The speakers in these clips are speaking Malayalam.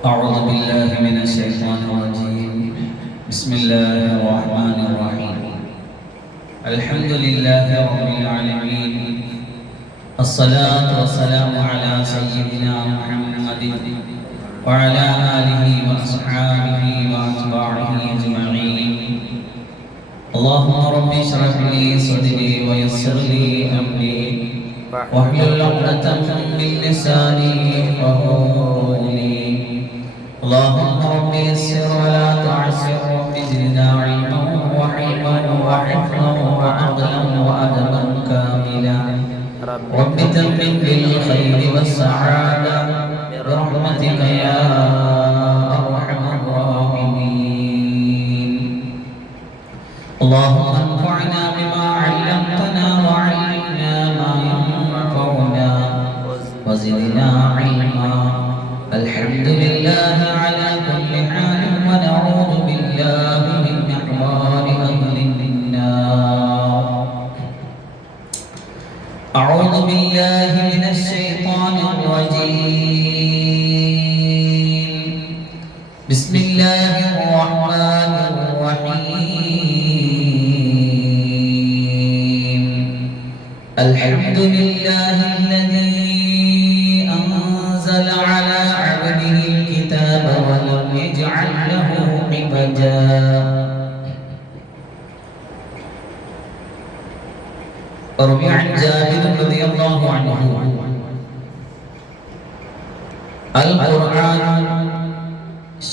أعوذ بالله من الشيطان الرجيم. بسم الله الرحمن الرحيم. الحمد لله رب العالمين. الصلاة والسلام على سيدنا محمد وعلى آله وأصحابه وأتباعه أجمعين. اللهم رب اشرح لي صدري ويسر لي أمري واحلل عقدة من لساني يفقهوا قولي. اللهم رب يسر ولا تعسر، رب زدنا علما وحلما وحفظا وعقلا وأدبا كاملا. رب تمم بالخير والسعادة برحمتك يا أرحم الراحمين. اللهم انفعنا بما علمتنا وعلمنا ما ينفعنا وزدنا علما. الحمد لله على كل حال، ونعوذ بالله من أحوال أهل النار. أعوذ بالله من الشيطان الرجيم. بسم الله الرحمن الرحيم. الحمد لله الذي أنزل على عبده الكتاب ولم يجعل له عوجا. وروي عن جابر رضي الله عنه: القرآن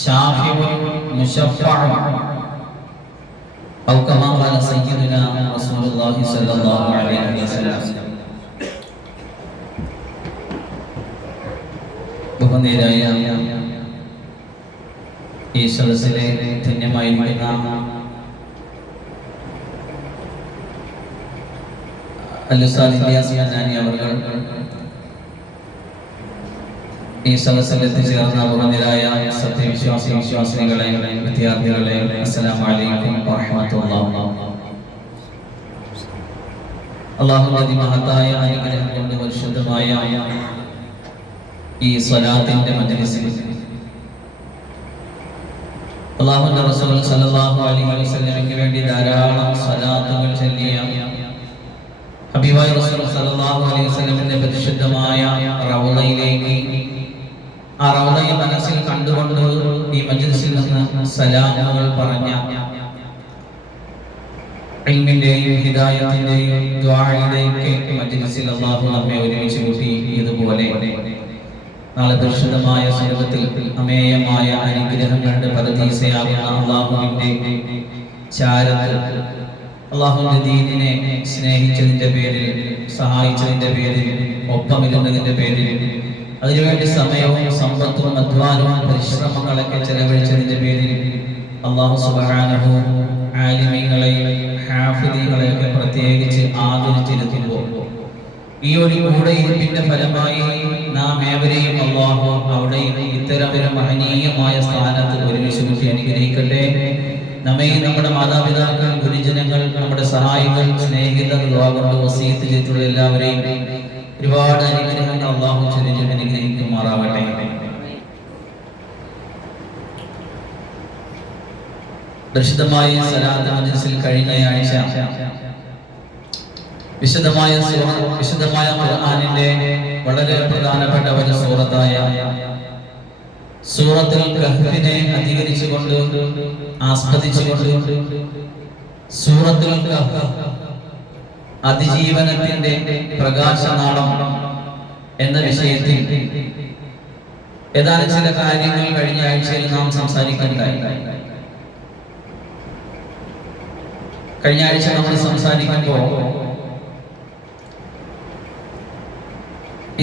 شافع مشفع، أو كما قال سيدنا رسول الله صلى الله عليه وسلم. ബഹുമാന്യരായ ഈ സദസ്സിലെ ധന്യമായിരിക്കുന്ന അവർ ഈ സദസ്സിൽ എത്തിച്ചേർന്ന ബഹുമാന്യരായ സത്യവിശ്വാസി വിശ്വാസികളെ, വിദ്യാർത്ഥികളെ, അസ്സലാമു അലൈക്കും വറഹ്മത്തുള്ളാഹി. അല്ലാഹുവിന്റെ അതിമഹത്തായ അനുഗ്രഹം കൊണ്ട് പരിശുദ്ധമായ ഈ സ്വലാത്തിന്റെ മജ്ലിസിൽ അല്ലാഹുവിന്റെ റസൂൽ സല്ലല്ലാഹു അലൈഹി വസല്ലമയ്ക്ക് വേണ്ടി ധാരാളം സ്വലാത്തുകൾ ചൊല്ലിയ ഹബീബായ റസൂൽ സല്ലല്ലാഹു അലൈഹി വസല്ലമിന്റെ പരിശുദ്ധമായ റൗളയിലേക്ക്, ആ റൗളയെ മനസ്സിൽ കണ്ടുകൊണ്ട് ഈ മജ്ലിസിൽ നിന്ന് സലാമുകൾ പറഞ്ഞ ഇൽമിന്റെയും ഹിദായത്തിന്റെയും ദുആയുടെയും മജ്ലിസിൽ അല്ലാഹു നമ്മെ ഒരുമിച്ച് കൂട്ടി. ഇതുപോലെ നാളെ പരിശുദ്ധമായ സ്വർഗ്ഗത്തിൽ അമേയമായ അനുഗ്രഹങ്ങളുടെ പരദീസയാകുന്ന അല്ലാഹുവിന്റെ ചാരത്ത്, അല്ലാഹുവിന്റെ ദീനിനെ സ്നേഹിച്ചതിന്റെ പേരിൽ, സഹായിച്ചതിന്റെ പേരിൽ, ഒപ്പമിരുന്നതിന്റെ പേരിൽ, അതിനുവേണ്ടി സമയവും സമ്പത്തും അധ്വാനവും പരിശ്രമങ്ങളൊക്കെ ചെലവഴിച്ചതിന്റെ പേരിൽ അല്ലാഹു സുബ്ഹാനഹു ആലിമീങ്ങളെയും ഹാഫിദീങ്ങളെയൊക്കെ പ്രത്യേകിച്ച് ആദരിച്ചിരുത്തുമ്പോൾ ഈ ഒരു കൂടെയിരിപ്പിന്റെ ഫലമായി നാം ഏവരെയും അല്ലാഹു അവിടെയും ഇത്തരമൊരു മഹനീയമായ സ്ഥാനത്ത് ഒരുമിച്ച് കൂട്ടി അനുഗ്രഹിക്കട്ടെ. നമ്മയും നമ്മുടെ മാതാപിതാക്കൾ, ഗുരുജനങ്ങൾ, നമ്മുടെ സഹായികൾ, സ്നേഹിതർ, ദുആ കൊണ്ട് വസീയത്ത് ചെയ്തിട്ടുള്ള എല്ലാവരെയും ഒരുപാട് അനുഗ്രഹങ്ങൾ അല്ലാഹു ചൊരിഞ്ഞ് അനുഗ്രഹിക്കുമാറാവട്ടെ. പരിശുദ്ധമായ സലാത്ത് മജ്ലിസിൽ കഴിഞ്ഞ ആഴ്ച വിശുദ്ധമായ ഖുർആനിന്റെ വളരെ പ്രധാനപ്പെട്ട ഒരു സൂറത്തായ സൂറത്തുൽ കഹ്ഫിനെ അധികരിച്ചുകൊണ്ട്, ആസ്പദിച്ചുകൊണ്ട് സൂറത്തുൽ കഹ്ഫ് അതിജീവനത്തിന്റെ പ്രകാശനാളം എന്ന വിഷയത്തിൽ ഏതാനും ചില കാര്യങ്ങൾ കഴിഞ്ഞ ആഴ്ചയിൽ നാം സംസാരിക്കുകയുണ്ടായി. കഴിഞ്ഞ ആഴ്ച നമ്മൾ സംസാരിക്കുമ്പോൾ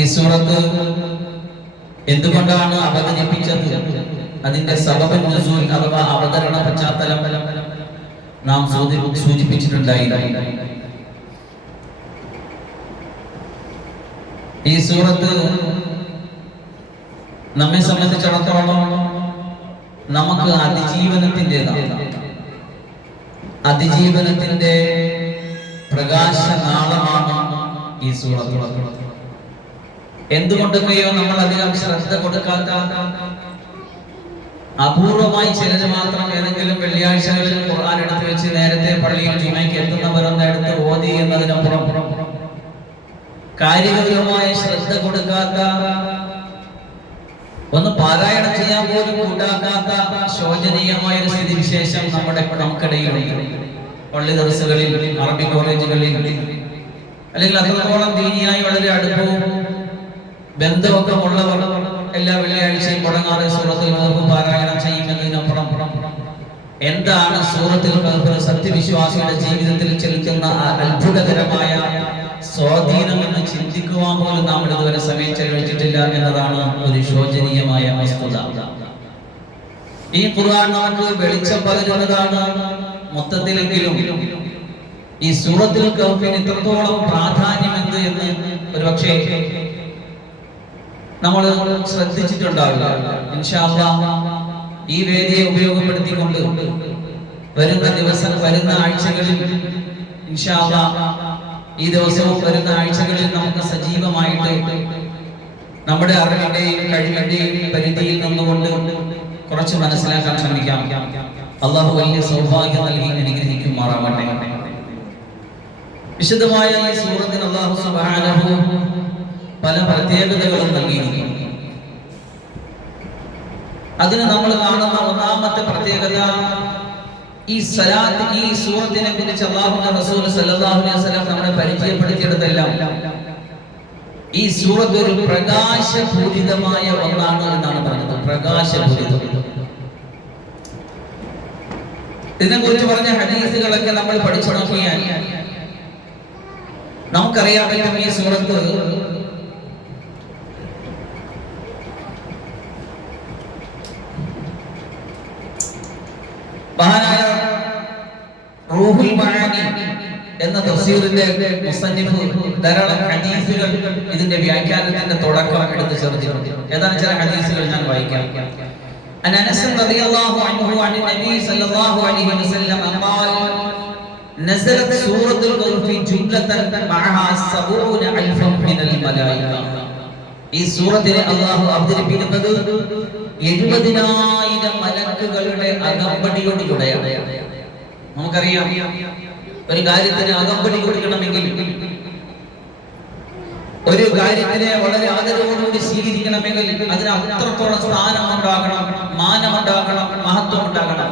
ഈ സൂറത്ത് എന്തുകൊണ്ടാണ് അവതരിപ്പിച്ചത്, അതിന്റെ സബബുൻ നുസൂൽ അഥവാ അവതരണ പശ്ചാത്തലം നാം സൂചിപ്പിച്ചിട്ടുണ്ടായി. ഈ സൂറത്ത് നമ്മെ സംബന്ധിച്ചിടത്തോളം നമുക്ക് അതിജീവനത്തിന്റെ പ്രകാശനാളമാണ് ഈ സൂറത്ത്. എന്തുകൊണ്ടൊക്കെയോ നമ്മൾ അധികം ശ്രദ്ധ കൊടുക്കാത്ത, അപൂർവമായി ചിലര് മാത്രം ഏതെങ്കിലും വെള്ളിയാഴ്ചകളിൽ ഖുർആൻ എടുത്ത് വെച്ച് നേരത്തെ പള്ളിയിൽ ജുമയ്ക്ക് എത്തുന്നവരൊന്ന് എടുത്ത് ഓതി എന്നതിനപ്പുറം കാര്യഗൗരവമായ ശ്രദ്ധ കൊടുക്കാത്ത, ഒന്ന് പാരായണം ചെയ്യാൻ പോലും കൂട്ടാക്കാത്ത ശോചനീയമായ ഒരു സ്ഥിതിവിശേഷം നമുക്കിടയിലുണ്ട്. പള്ളി ദർസുകളിൽ, അറബി കോളേജുകളിൽ, അല്ലെങ്കിൽ അത്രത്തോളം ദീനിയായി വളരെ അടുപ്പവും ബന്ധമൊക്കെ ഉള്ളവർ എല്ലാ വെള്ളിയാഴ്ചയും മുടങ്ങാതെ സൂറത്തുൽ കഹ്ഫ് പാരായണം ചെയ്യുന്നതിനപ്പുറം എന്താണ് സൂറത്തുൽ കഹ്ഫ് സത്യവിശ്വാസിയുടെ ജീവിതത്തിൽ ചെലുത്തുന്ന അത്ഭുതകരമായ സ്വാധീനമെന്ന് ചിന്തിക്കുവാൻ പോലും നാം ഇതുവരെ സമയം ചെലവഴിച്ചിട്ടില്ല എന്നതാണ് ഒരു ശോചനീയമായ വസ്തുത. ഈ ഖുർആൻ നമുക്ക് വെളിച്ചം പകരുന്നതാണ്. മൊത്തത്തിലെങ്കിലും ഈ സൂറത്തുൽ കഹ്ഫിന് ഇത്രത്തോളം പ്രാധാന്യമുണ്ട് എന്ന് ഒരുപക്ഷെ നമ്മൾ ശ്രദ്ധിച്ചിട്ടുണ്ടാവില്ല. ഇൻഷാ അല്ലാഹ് ഈ വേദിയെ ഉപയോഗപ്പെടുത്തിക്കൊണ്ട് വരുന്ന ആഴ്ചകളിൽ ഇൻഷാ അല്ലാഹ് ഈ ദിവസവും വരുന്ന ആഴ്ചകളിൽ നമുക്ക് സജീവമായിട്ട് നമ്മുടെ അറിവിന്റെയും കഴിവിന്റെയും പരിധിയിൽ നിന്നുകൊണ്ട് കുറച്ച് മനസ്സിലാക്കാൻ ശ്രമിക്കാം. അള്ളാഹു വലിയ സൗഭാഗ്യം നൽകി അനുഗ്രഹിക്കുമാറാവട്ടെ. വിശുദ്ധമായ ഈ സൂറത്തിന് അല്ലാഹു സുബ്ഹാനഹു പല പ്രത്യേകതകളും നൽകിയിരിക്കുന്നു. അതിന് നമ്മൾ കാണുന്ന ഒന്നാമത്തെ പ്രത്യേകത, ഈ സലാത്ത്, ഈ സൂറത്തിനെ കുറിച്ച് അല്ലാഹുവിന്റെ റസൂൽ സല്ലല്ലാഹു അലൈഹി വസല്ലം നമ്മളെ പരിചയപ്പെടുത്തിയിടത്തെല്ലാം ഈ സൂറത്ത് ഒരു പ്രകാശപൂരിതമായ ഒന്നാണ് എന്നാണ് പറഞ്ഞത്. പ്രകാശപൂരിതം. ഇതിനെ കുറിച്ച് പറഞ്ഞ ഹദീസുകളൊക്കെ നമ്മൾ പഠിച്ചു നോക്കിയാൽ നമുക്കറിയാൻ പറ്റും ഈ സൂറത്ത് മഹാനായ റൂഹുൽ മആനി എന്ന തഫ്സീറിന്റെ മുസന്നിഫ് ധാരാളം ഹദീസുകൾ ഇതിന്റെ വ്യാഖ്യാനത്തിന്റെ തുടക്കം എടുത്ത് ചേർത്തിട്ടുണ്ട്. ഏതാനും ചില ഹദീസുകൾ ഞാൻ വായിക്കാം. عن أنس رضي الله عنه عن النبي صلى الله عليه وسلم قال نزلت سورة الكهف جملة معها 70,000 من الملائكة. ഈ സൂറത്തിനെ അല്ലാഹു അവതരിപ്പിക്കുന്നത് 70,000 മലക്കുകളുടെ അകമ്പടിയോടുകൂടെയാണ്. നമുക്കറിയാം, ഒരു കാര്യത്തിന് അകമ്പടി കൊടുക്കണമെങ്കിൽ, ഒരു കാര്യത്തിനെ വളരെ ആദരവോടുകൂടി സ്വീകരിക്കണമെങ്കിൽ അതിന് അത്രത്തോളം സ്ഥാനം ഉണ്ടാകണം, മാനമുണ്ടാകണം, മഹത്വം ഉണ്ടാകണം.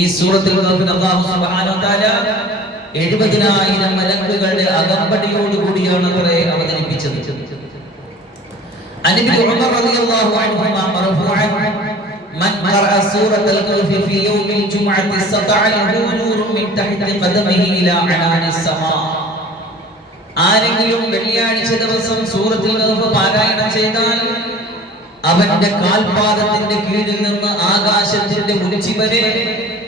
ഈ സൂറത്തിൽ അല്ലാഹു സുബ്ഹാനഹു വ തആല 70,000 മലക്കുകളുടെ അകമ്പടിയോടുകൂടിയാണ് അവതരിപ്പിച്ചത്. عن ابن عمر رضي الله عنهما مرفوعا من قرأ سورة الكهف في يوم الجمعة سطع له نور من تحت قدمه إلى عنان السماء. ആരെങ്കിലും വെള്ളിയാഴ്ച ദിവസം സൂറത്തുൽ കഹ്ഫ് പാരായണം ചെയ്താൽ അവന്റെ കാൽപാദത്തിന്റെ കീഴിൽ നിന്ന് ആകാശത്തിന്റെ ഉച്ചി വരെ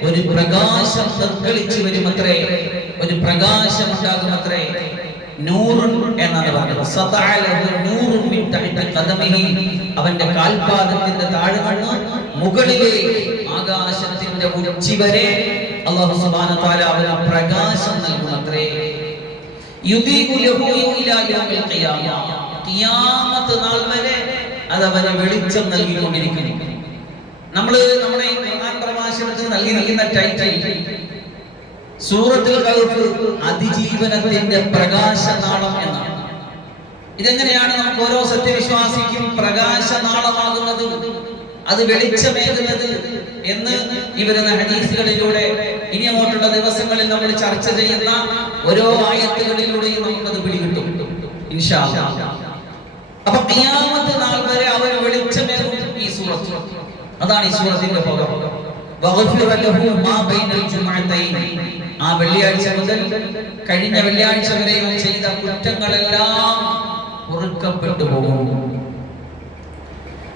ഒരു പ്രകാശം തർക്കളിച്ചു വരുമത്രേ, ഒരു പ്രകാശം ഉണ്ടാകുമത്രേ. നൂറുൻ എന്നാണ് പറഞ്ഞത്. സതഅലഹു നൂറുൻ മിൻ തഹ്തി ഖദമിഹി, അവന്റെ കാൽപാദത്തിന്റെ താഴെ നിന്ന് മുകളിലേക്ക് ആകാശത്തിന്റെ ഉച്ചി വരെ അല്ലാഹു സുബ്ഹാനഹു വ തആല അവന് പ്രകാശം നൽകുമത്രേ. യുദീഖു ലഹു ഇലാ യൗമിൽ ഖിയാമ, ഖിയാമത്ത് നാൾ വരെ അത് അവന് വെളിച്ചം നൽകിക്കൊണ്ടിരിക്കുന്നു. നമ്മൾ നമ്മുടെ ഖുർആൻ പ്രഭാഷണത്തിൽ നൽകിയിരിക്കുന്ന ടൈറ്റിൽ സൂറത്തുൽ കഹ്ഫ് അതിജീവനത്തിന്റെ പ്രകാശനാളം എന്നാണ്. ഇതെങ്ങനെയാണ് നമുക്ക് ഓരോ സത്യവിശ്വാസിക്കും പ്രകാശനാളമാകുന്നത്, അത് വെളിച്ചമേകുന്നത് എന്ന് ഈ വരുന്ന ഹദീസുകളിലൂടെ ഇനി അങ്ങോട്ടുള്ള ദിവസങ്ങളിൽ നമ്മൾ ചർച്ച ചെയ്യുന്ന ഓരോ ആയത്തുകളിലൂടെയും നമുക്കത് പിടികിട്ടും ഇൻഷാ അല്ലാഹ്. അപ്പൊ ഖിയാമത്ത് നാൾ വരെ അവന് വെളിച്ചമേകും ഈ സൂറത്ത്. അതാണ് ഈ സൂറത്തിന്റെ പവർ. വഗഫിറ ലഹു മാ ബൈനൽ ജുമഅതൈൻ, ആ വെള്ളിയാഴ്ച മുതൽ കഴിഞ്ഞ വെള്ളിയാഴ്ച വരെ ചെയ്ത കുറ്റങ്ങളെല്ലാം പൊറുക്കപ്പെട്ടു പോകും.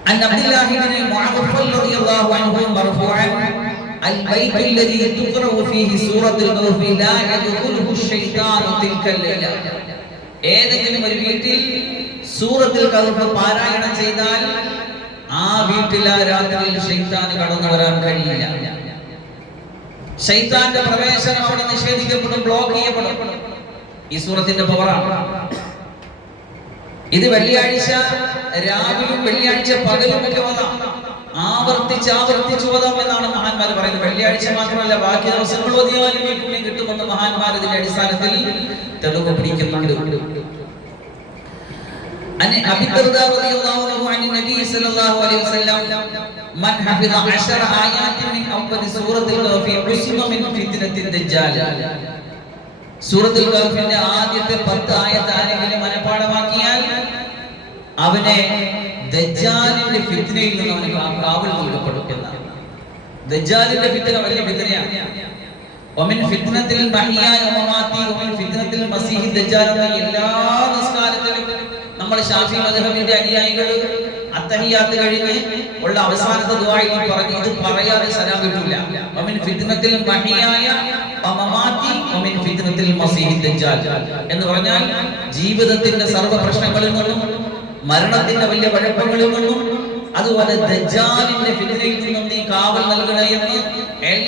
عن عبد الله بن معاذ رضي الله عنه مرفوعا البيت الذي تقرأ فيه سورة الكهف لا يدخله الشيطان تلك الليلة. ഏതെങ്കിലും ഒരു വീട്ടിൽ സൂറത്തുൽ കഹ്ഫ് പാരായണം ചെയ്താൽ ആ വീട്ടിൽ ആ രാത്രിയിൽ ശൈത്താൻ കടന്നു വരാൻ കഴിയില്ല. ശൈത്താന്റെ പ്രവേശനം അവിടെ നിഷേധിക്കപ്പെടും, ബ്ലോക്ക് ചെയ്യപ്പെടും. ഈ സൂറത്തിന്റെ പവറാണ് ഇത്. വെള്ളിയാഴ്ച രാവിലും വെള്ളിയാഴ്ച പകലും ഒക്കെ ഓതാം. ആവർത്തിച്ച് ഓതാം എന്നാണ് മഹാന്മാർ പറയുന്നത്. വെള്ളിയാഴ്ച മാത്രമല്ല ബാക്കി ദിവസങ്ങൾ ഓതിയാലും ഈ പുണ്യം കിട്ടുമെന്ന് മഹാന്മാർ ഇതിന്റെ അടിസ്ഥാനത്തിൽ തെളിവ് പിടിക്കുന്നുണ്ട്. അബീ ദർദാ റളിയല്ലാഹു അൻഹു അൻ നബി സല്ലല്ലാഹു അലൈഹി വസല്ലം മൻ ഹഫിദ 10 ആയാത്തിൻ മിൻ അവ്വലി സൂറത്തുൽ കഹ്ഫി ഉസ്മ മിൻ ഫിത്നത്തിൻ ദജ്ജാൽ. സൂറത്തുൽ കഹ്ഫിന്റെ ആദ്യത്തെ 10 ആയത്ത് ആരെങ്കിലും മനപാഠമാക്കിയാൽ അവനെ ദജ്ജാലിന്റെ ഫിത്നയിൽ നിന്ന് അവന് കാവൽ നൽകപ്പെടും എന്നാണ്. ദജ്ജാലിന്റെ ഫിത്ന വലിയ ഫിത്നയാണ്. വമിൻ ഫിത്നത്തിൽ മഹിയായ വമമാതി വമിൻ ഫിത്നത്തിൽ മസീഹി ദജ്ജാൽ എന്ന എല്ലാ നിസ്കാരത്തിലും നമ്മൾ ശാഫി മദ്ഹബിന്റെ അനുയായികൾ അത്തഹിയാത്ത് കഴിഞ്ഞ് ഉള്ള അവസാനത്തെ ദുആയിൽ പറഞ്ഞു ഇത് പറയാതെ സലാം കിട്ടില്ല. വമിൻ ഫിത്നത്തിൽ മഹിയായ വമമാതി വമിൻ ഫിത്നത്തിൽ മസീഹി ദജ്ജാൽ എന്ന് പറഞ്ഞാൽ ജീവിതത്തിന്റെ സർവ്വ പ്രശ്നങ്ങളിൽ നിന്നും മരണത്തിന്റെ വലിയ കുഴപ്പങ്ങളിൽ നിന്നും അതുപോലെ ദജ്ജാലിന്റെ ഫിത്നയിൽ നിന്നും നീ കാവൽ നൽകണേ എന്ന്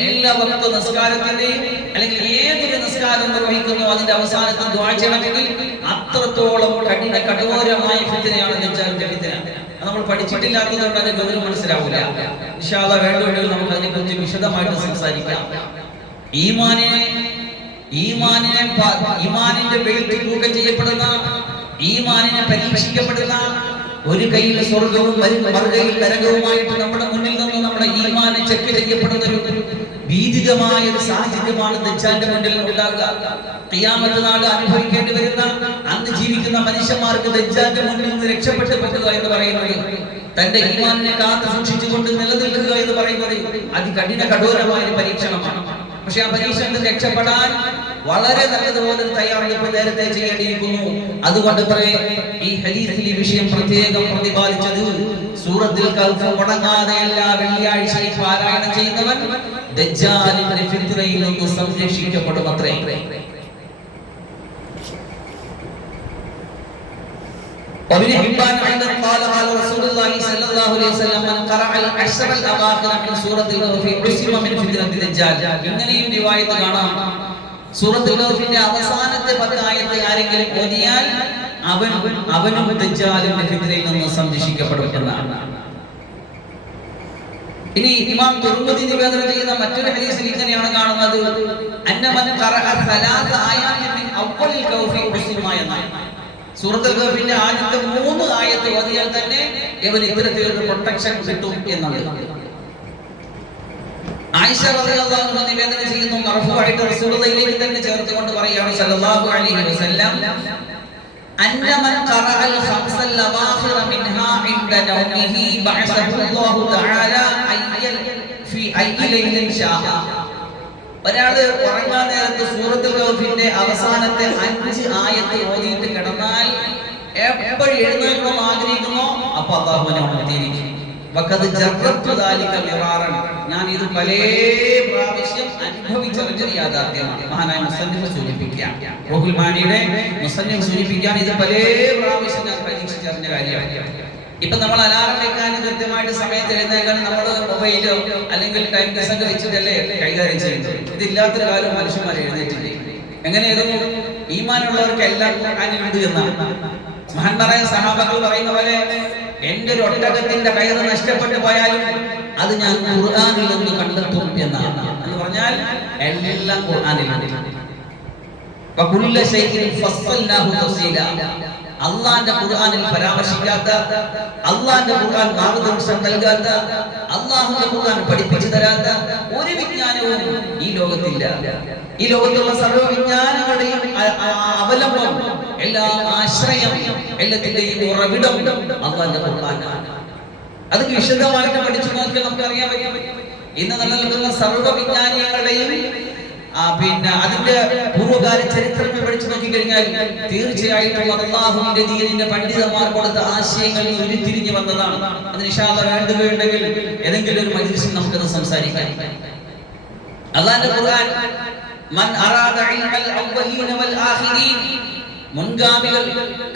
എല്ലാ വക്ത നിസ്കാരത്തിന്റെയും അല്ലെങ്കിൽ ഏതൊരു നിസ്കാരം നിർവഹിക്കുന്നു അതിന്റെ അവസാനത്തിൽ ദുആ ചെയ്യണമെങ്കിൽ അത്രത്തോളം കഠോരമായ ഫിത്നയാണ് ദജ്ജാലിന്റെ ഫിത്ന. നമ്മൾ പഠിച്ചിട്ടില്ലാത്തതുകൊണ്ട് അതിന്റെ ഗൗരവം മനസ്സിലാവില്ല. ഇൻഷാ അല്ലാഹ് വേണ്ടുമെങ്കിൽ നമുക്ക് അതിനെക്കുറിച്ച് വിശദമായിട്ട് സംസാരിക്കാം. ഈമാനിന്റെ വെയിറ്റ് തൂക്കം ചെയ്യപ്പെടുന്ന, ഈമാനിനെ പരീക്ഷിക്കപ്പെടുന്ന, ഒരു കയ്യിൽ സ്വർഗവും മറുകയിൽ നരകവുമായിട്ട് നമ്മുടെ മുന്നിൽ നിന്ന് നമ്മുടെ ഈമാനെ ചെക്ക് ചെയ്യപ്പെടുന്ന ഒരു ഭീതികമായ ഒരു സാഹചര്യമാണ് ദജ്ജാലിന്റെ മുന്നിൽ ഉണ്ടാകുക. ഖിയാമത്ത് നാൾ അനുഭവിക്കേണ്ടി വരുന്ന അന്ന് ജീവിക്കുന്ന മനുഷ്യന്മാർക്ക് ദജ്ജാലിന്റെ മുന്നിൽ നിന്ന് രക്ഷപ്പെട്ടു പോവുക എന്ന് പറയുന്നത്, തന്റെ ഈമാനിനെ കാത്തു സൂക്ഷിച്ചുകൊണ്ട് നിലനിൽക്കുക എന്ന് പറയുന്നത് അതികഠിന കഠോരമായ ഒരു പരീക്ഷണമാണ്. പക്ഷെ ആ പരീക്ഷണത്തിൽ രക്ഷപ്പെടാൻ വളരെ നല്ലതുപോലെ തയ്യാറെടുപ്പ് നേരത്തെ ചെയ്യേണ്ടിയിരിക്കുന്നു. അതുകൊണ്ട് ഈ ഹദീസിൽ ഈ വിഷയം പ്രത്യേകം പ്രതിപാദിച്ചത് സൂറത്തുൽ കഹ്ഫ് മുടങ്ങാതെ എല്ലാ വെള്ളിയാഴ്ചയും പാരായണം ചെയ്യുന്നവൻ ദജ്ജാലിന്റെ ഫിത്നയിൽ നിന്ന് സംരക്ഷിക്കപ്പെടുമത്രേ. وابن حبان أيضا قال رسول الله صلى الله عليه وسلم من قرأ العشر الأواخر من سورة الكهف عصم من فتنة الدجال. ഇങ്ങനെയും റിവായത്ത് കാണാം. സൂറത്തുൽ കഹ്ഫിന്റെ അവസാനത്തെ 10 ആയത്ത് ആരെങ്കിലും ഓതിയാൽ അവനും ദജ്ജാലിന്റെ ഫിത്നയിൽ നിന്ന് സംരക്ഷിക്കപ്പെടും എന്നാണ്. ഇനി ഇമാം തുർമുദി നിവേദനം ചെയ്യുന്ന മറ്റൊരു ഹദീസിൽ ഇങ്ങനെയാണ് കാണുന്നത്, അന്ന മൻ ഖറഅ 3 ആയാത്തിൻ മിൻ അവ്വലിൽ കഹ്ഫി ഉസ്മ എന്നാണ്. സൂറത്തുൽ കഹ്ഫിന്റെ ആദ്യത്തെ 3 ആയത്ത് ഓതിയാൽ തന്നെ ഇവന് ഇത്തരത്തിലൊരു പ്രൊട്ടക്ഷൻ കിട്ടും എന്നാണ്. ആയിഷ റളിയല്ലാഹു അൻഹ നിവേദനം ചെയ്യുന്നു, മർഫൂആയിട്ട് റസൂലുള്ളാഹിയിലേക്ക് തന്നെ ചേർത്തുകൊണ്ട് പറയുകയാണ് സല്ലല്ലാഹു അലൈഹി വസല്ലം, അന്ന മൻ ഖറഅൽ ഖംസൽ അവാഖിറ മിൻഹാ ഇൻദ നൗമിഹി ബഅസഹു അല്ലാഹു തആല ഫീ അയ്യി ലൈലിൻ ശാഅ. ഒരാള് ഉറങ്ങാൻ നേരത്ത് സൂറത്തുൽ കഹ്ഫിന്റെ അവസാനത്തെ 5 ആയത്ത് ഓതിയിട്ട് കിടന്നാൽ എപ്പോൾ എഴുന്നേൽക്കണം ആഗ്രഹിക്കുമോ അപ്പോൾ അല്ലാഹുവിനെ ഉണർത്തിയിരിക്കും. വഖദ് ജറബ്തു ദാലിക മിറാറൻ, ഞാൻ ഇത് പല പ്രാവശ്യം അനുഭവിച്ചറിഞ്ഞ യാഥാർത്ഥ്യമാണ്. മഹാനായ മുസന്നിഫ് സൂചിപ്പിക്കുകയാണ്, റൂഹുൽ മാനിയുടെ മുസന്നിഫ് സൂചിപ്പിക്കുകയാണ്, ഇത് പല പ്രാവശ്യം ഞാൻ പരീക്ഷിച്ചറിഞ്ഞ കാര്യമാണ്. ഇപ്പൊ നമ്മൾ അലാറം വെക്കാൻ കൃത്യമായിട്ട് സമയത്ത് എഴുന്നേക്കാൻ നമ്മൾ മൊബൈലോ അല്ലെങ്കിൽ ടൈം പീസൊക്കെ വെച്ചിട്ടല്ലേ കൈകാര്യം ചെയ്യുന്നത്. ഇതില്ലാത്തൊരു കാലം മനുഷ്യന്മാർ എഴുന്നേറ്റില്ലേ. എങ്ങനെയായിരുന്നു? ഈമാനുള്ളവർക്ക് എല്ലാം ഖുർആനിലുണ്ട് എന്നാണ്. മഹാന്മാരായ സഹാബകൾ പറയുന്ന പോലെ എന്റെ ഒരു ഒട്ടകത്തിന്റെ കയറ് നഷ്ടപ്പെട്ടു പോയാലും അത് ഞാൻ ഖുർആനിൽ നിന്ന് കണ്ടെത്തും എന്നാണ്. എന്ന് പറഞ്ഞാൽ എല്ലാം ഖുർആനിലുണ്ട്. അള്ളാന്റെ ഖുർആനിൽ പരാമർശിക്കാത്ത, അള്ളാന്റെ ഖുർആൻ മാർഗദർശനം നൽകാത്ത, അള്ളാഹുവിന്റെ ഖുർആൻ പഠിപ്പിച്ചു തരാത്ത ഒരു വിജ്ഞാനവും ഈ ലോകത്തില്ല. ഈ ലോകത്തുള്ള സർവ്വ വിജ്ഞാനങ്ങളുടെയും അവലംബം, എല്ലാ ആശ്രയം, എല്ലാത്തിന്റെയും ഉറവിടം അള്ളാന്റെ ഖുർആനാണ്. അത് വിശദമായിട്ട് പഠിച്ചു നോക്കിയാൽ നമുക്ക് അറിയാൻ പറ്റും. ഇന്ന് നിലനിൽക്കുന്ന സർവ്വ വിജ്ഞാനങ്ങളുടെയും അതിന്റെ പൂർവ്വകാല ചരിത്രങ്ങൾ പഠിച്ചു നോക്കിക്കഴിഞ്ഞാൽ തീർച്ചയായിട്ടും അല്ലാഹുവിന്റെ ദീനിന്റെ പണ്ഡിതന്മാർ കൊടുത്ത ആശയങ്ങൾ ഉരുത്തിരിഞ്ഞു വന്നതാണ്. അത് ഇൻഷാ അല്ലാഹ് വേണ്ടുകയുണ്ടെങ്കിൽ ഏതെങ്കിലും ഒരു മജ്ലിസിൽ നമുക്കത് സംസാരിക്കാം. അല്ലാഹുവിന്റെ ഖുർആൻ മൻ അറാദ ഇൽമൽ അവ്വലീന വൽ ആഖിരീൻ, മുൻഗാമികൾ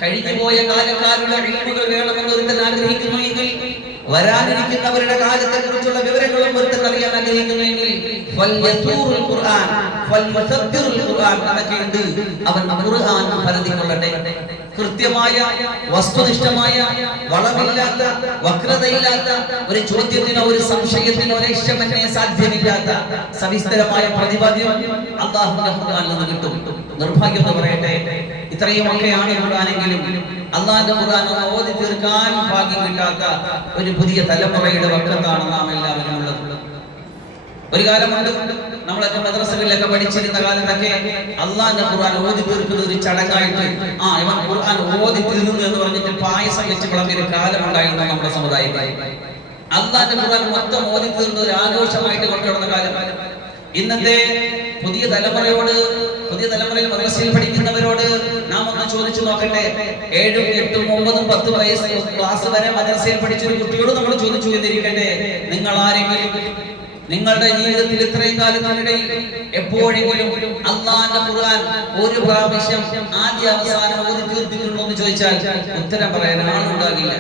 കഴിഞ്ഞുപോയ കാലക്കാരുടെ ഇൽമുകൾ വേണമെന്ന് ഒരുത്തൻ ആഗ്രഹിക്കുന്നുവെങ്കിൽ, വരാനിരിക്കുന്നവരുടെ കാലത്തെ കുറിച്ചുള്ള വിവരങ്ങളും ഒരുത്തൻ അറിയാൻ ആഗ്രഹിക്കുന്നുവെങ്കിൽ ഫൽയസൂറുൽ ഖുർആൻ ഫൽമുസബ്ബിറുൽ ഖുർആൻ എന്നൊക്കെയുണ്ട്. അവൻ ഖുർആൻ പരതിക്കൊള്ളട്ടെ. കൃത്യമായ വസ്തുനിഷ്ഠമായ വളമില്ലാത്ത വക്രതയില്ലാത്ത ഒരു ചോദ്യത്തിനോ ഒരു സംശയത്തിനോ രക്ഷമന്യേ സാധ്യമില്ലാത്ത സവിസ്തരമായ പ്രതിപാദ്യം അല്ലാഹുവിന്റെ ഖുർആനിൽ നിന്ന് കിട്ടും. നിർഭാഗ്യം എന്ന് പറയട്ടെ, ഇത്രയുമൊക്കെയാണ് ഖുർആനെങ്കിലും അള്ളാഹിന്റെ ഖുർആൻ ഓതി തീർക്കാൻ ഭാഗ്യം കിട്ടാത്ത ഒരു പുതിയ തലമുറയുടെ വക്കത്താണ് നാം എല്ലാവരും ഉള്ളത്. ഒരു കാലമുണ്ട് നമ്മളൊക്കെ മദ്രസകളിലൊക്കെ പഠിച്ചിരുന്ന കാലത്തൊക്കെ അള്ളാഹിന്റെ ഖുർആൻ ഓതി തീർക്കുന്ന ഒരു ചടങ്ങായിട്ട് ഇവൻ ഖുർആൻ ഓതി തീർന്നു എന്ന് പറഞ്ഞിട്ട് പായസം വെച്ച് വിളമ്പിയ ഒരു കാലമുണ്ടായിരുന്നു നമ്മുടെ സമുദായത്തിൽ. അള്ളാഹിന്റെ ഖുർആൻ മൊത്തം ഓതി തീർന്ന ഒരു ആഘോഷമായിട്ട് കൊണ്ടുവരുന്ന കാലം. ഇന്നത്തെ പുതിയ തലമുറയിൽ മദ്രസയിൽ പഠിക്കുന്നവരോട് നാം ഒന്ന് ചോദിച്ചു നോക്കട്ടെ. 7, 8, 9, 10 വയസ്സ് ക്ലാസ് വരെ മദ്രസയിൽ പഠിച്ച ഒരു കുട്ടിയോട് നമ്മൾ ചോദിച്ചു എന്നിരിക്കട്ടെ, നിങ്ങൾ ആരെങ്കിലും നിങ്ങളുടെ ജീവിതത്തിൽ ഇത്രയും കാലത്തിനിടയിൽ എപ്പോഴെങ്കിലും അള്ളാഹിന്റെ ഖുർആൻ ഒരു പ്രാവശ്യം ആദ്യ അവസാനം ഓതി തീർത്തിട്ടുണ്ടോ എന്ന് ചോദിച്ചാൽ ഉത്തരം പറയാൻ ആളുണ്ടാകില്ല.